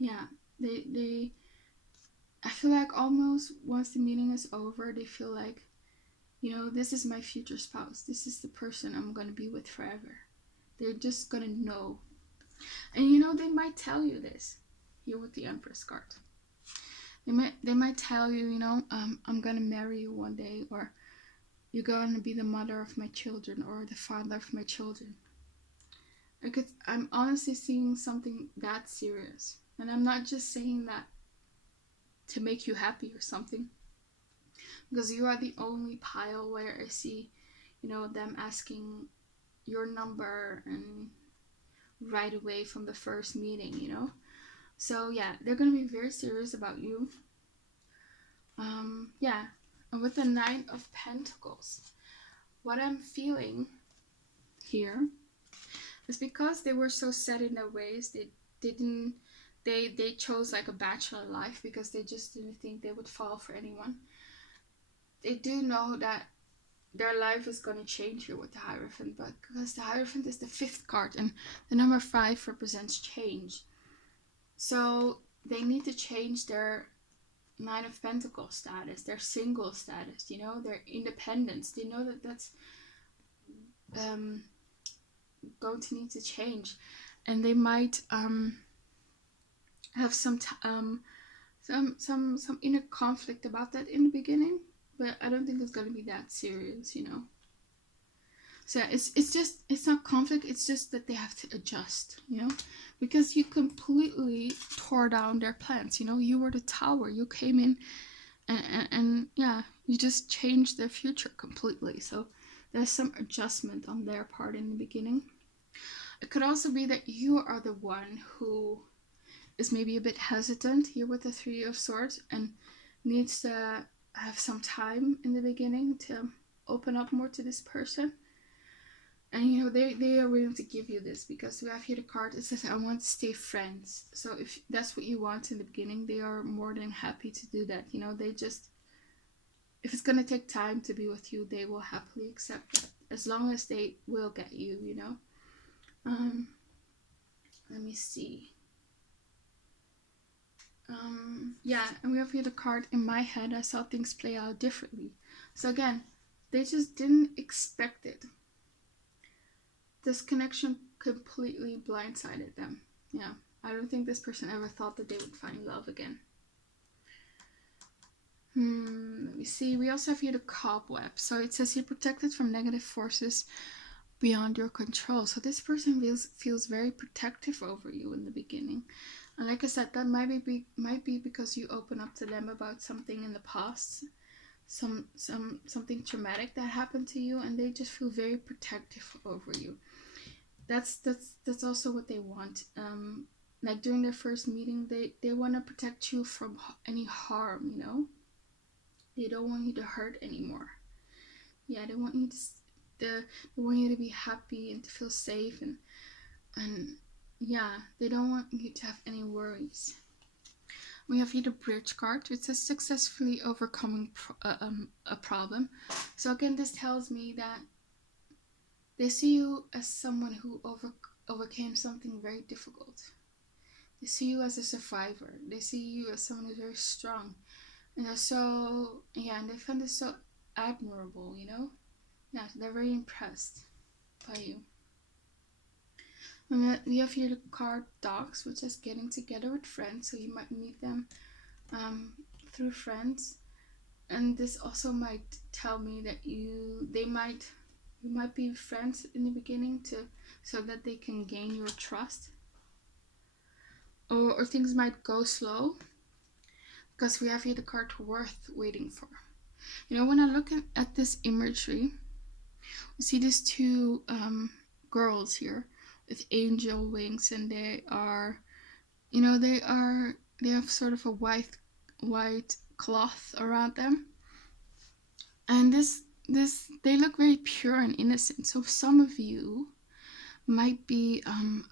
Yeah, I feel like almost once the meeting is over, they feel like, you know, this is my future spouse. This is the person I'm going to be with forever. They're just going to know. And you know, they might tell you this here with the Empress card. They might tell you, you know, I'm going to marry you one day, or you're going to be the mother of my children, or the father of my children. I'm honestly seeing something that serious. And I'm not just saying that to make you happy or something. Because you are the only pile where I see, you know, them asking your number and right away from the first meeting, you know. So yeah, they're going to be very serious about you. And with the Nine of Pentacles, what I'm feeling here is because they were so set in their ways, they chose like a bachelor life because they just didn't think they would fall for anyone. They do know that their life is going to change here with the Hierophant, but because the Hierophant is the fifth card and the number 5 represents change. So they need to change their Nine of Pentacles status, their single status, you know, their independence. They know that that's going to need to change, and they might have some inner conflict about that in the beginning, but I don't think it's going to be that serious, you know. So it's not conflict, it's just that they have to adjust, you know, because you completely tore down their plans, you know. You were the tower, you came in and yeah, you just changed their future completely. So there's some adjustment on their part in the beginning. It could also be that you are the one who is maybe a bit hesitant here with the Three of Swords and needs to have some time in the beginning to open up more to this person. And you know, they are willing to give you this, because we have here the card. It says, I want to stay friends. So if that's what you want in the beginning, they are more than happy to do that. You know, they just, if it's gonna take time to be with you, they will happily accept that, as long as they will get you, you know. Let me see. Yeah, and we have here the card. In my head, I saw things play out differently. So again, they just didn't expect it. This connection completely blindsided them. Yeah, I don't think this person ever thought that they would find love again. Let me see. We also have here the cobweb. So it says you're protected from negative forces beyond your control. So this person feels very protective over you in the beginning. And like I said, that might be because you open up to them about something in the past, something traumatic that happened to you, and they just feel very protective over you. That's also what they want. Like during their first meeting, they want to protect you from any harm, you know. They don't want you to hurt anymore. Yeah, they want you they want you to be happy and to feel safe, and yeah, they don't want you to have any worries. We have here the bridge card, which says successfully overcoming a problem. So again, this tells me that they see you as someone who overcame something very difficult. They see you as a survivor. They see you as someone who's very strong. And they're so, yeah, and they find this so admirable, you know? Yeah, they're very impressed by you. And we have here the card dogs, which is getting together with friends. So you might meet them through friends. And this also might tell me that you might be friends in the beginning so that they can gain your trust. Or things might go slow, because we have here the card worth waiting for. You know, when I look at this imagery, we see these two girls here with angel wings, and they are, you know, they have sort of a white cloth around them, and this they look very pure and innocent. So some of you might be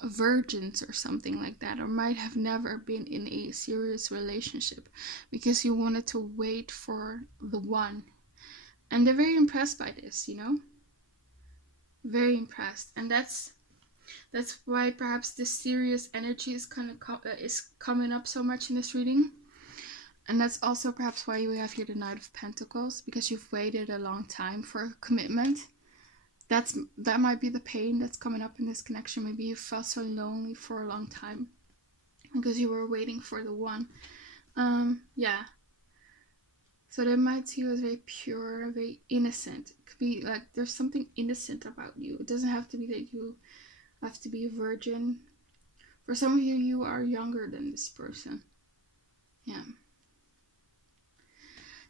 virgins or something like that, or might have never been in a serious relationship because you wanted to wait for the one, and they're very impressed by this, you know, very impressed. And that's why perhaps this serious energy is kind of is coming up so much in this reading. And that's also perhaps why we have here the Knight of Pentacles, because you've waited a long time for a commitment. That might be the pain that's coming up in this connection. Maybe you felt so lonely for a long time because you were waiting for the one. Yeah. So they might see you as very pure, very innocent. It could be like there's something innocent about you. It doesn't have to be that you have to be a virgin. For some of you, you are younger than this person. Yeah.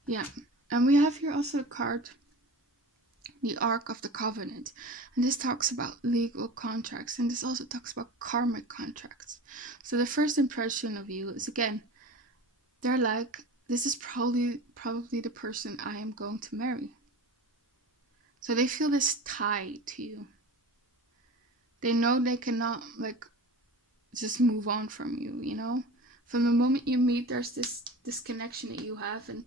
Yeah. And we have here also a card, the Ark of the Covenant, and this talks about legal contracts, and this also talks about karmic contracts. So the first impression of you is, again, they're like, this is probably the person I am going to marry. So they feel this tie to you. They know they cannot like just move on from you, you know. From the moment you meet, there's this connection that you have, and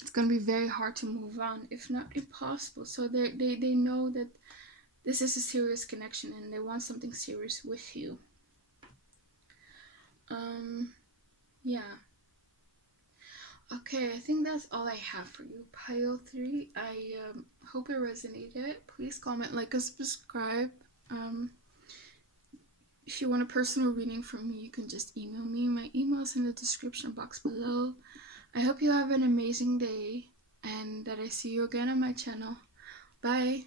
it's going to be very hard to move on, if not impossible. So they know that this is a serious connection, and they want something serious with you. Yeah. Okay, I think that's all I have for you, Pile 3. I hope it resonated. Please comment, like, and subscribe. If you want a personal reading from me, you can just email me. My email is in the description box below. I hope you have an amazing day, and that I see you again on my channel. Bye!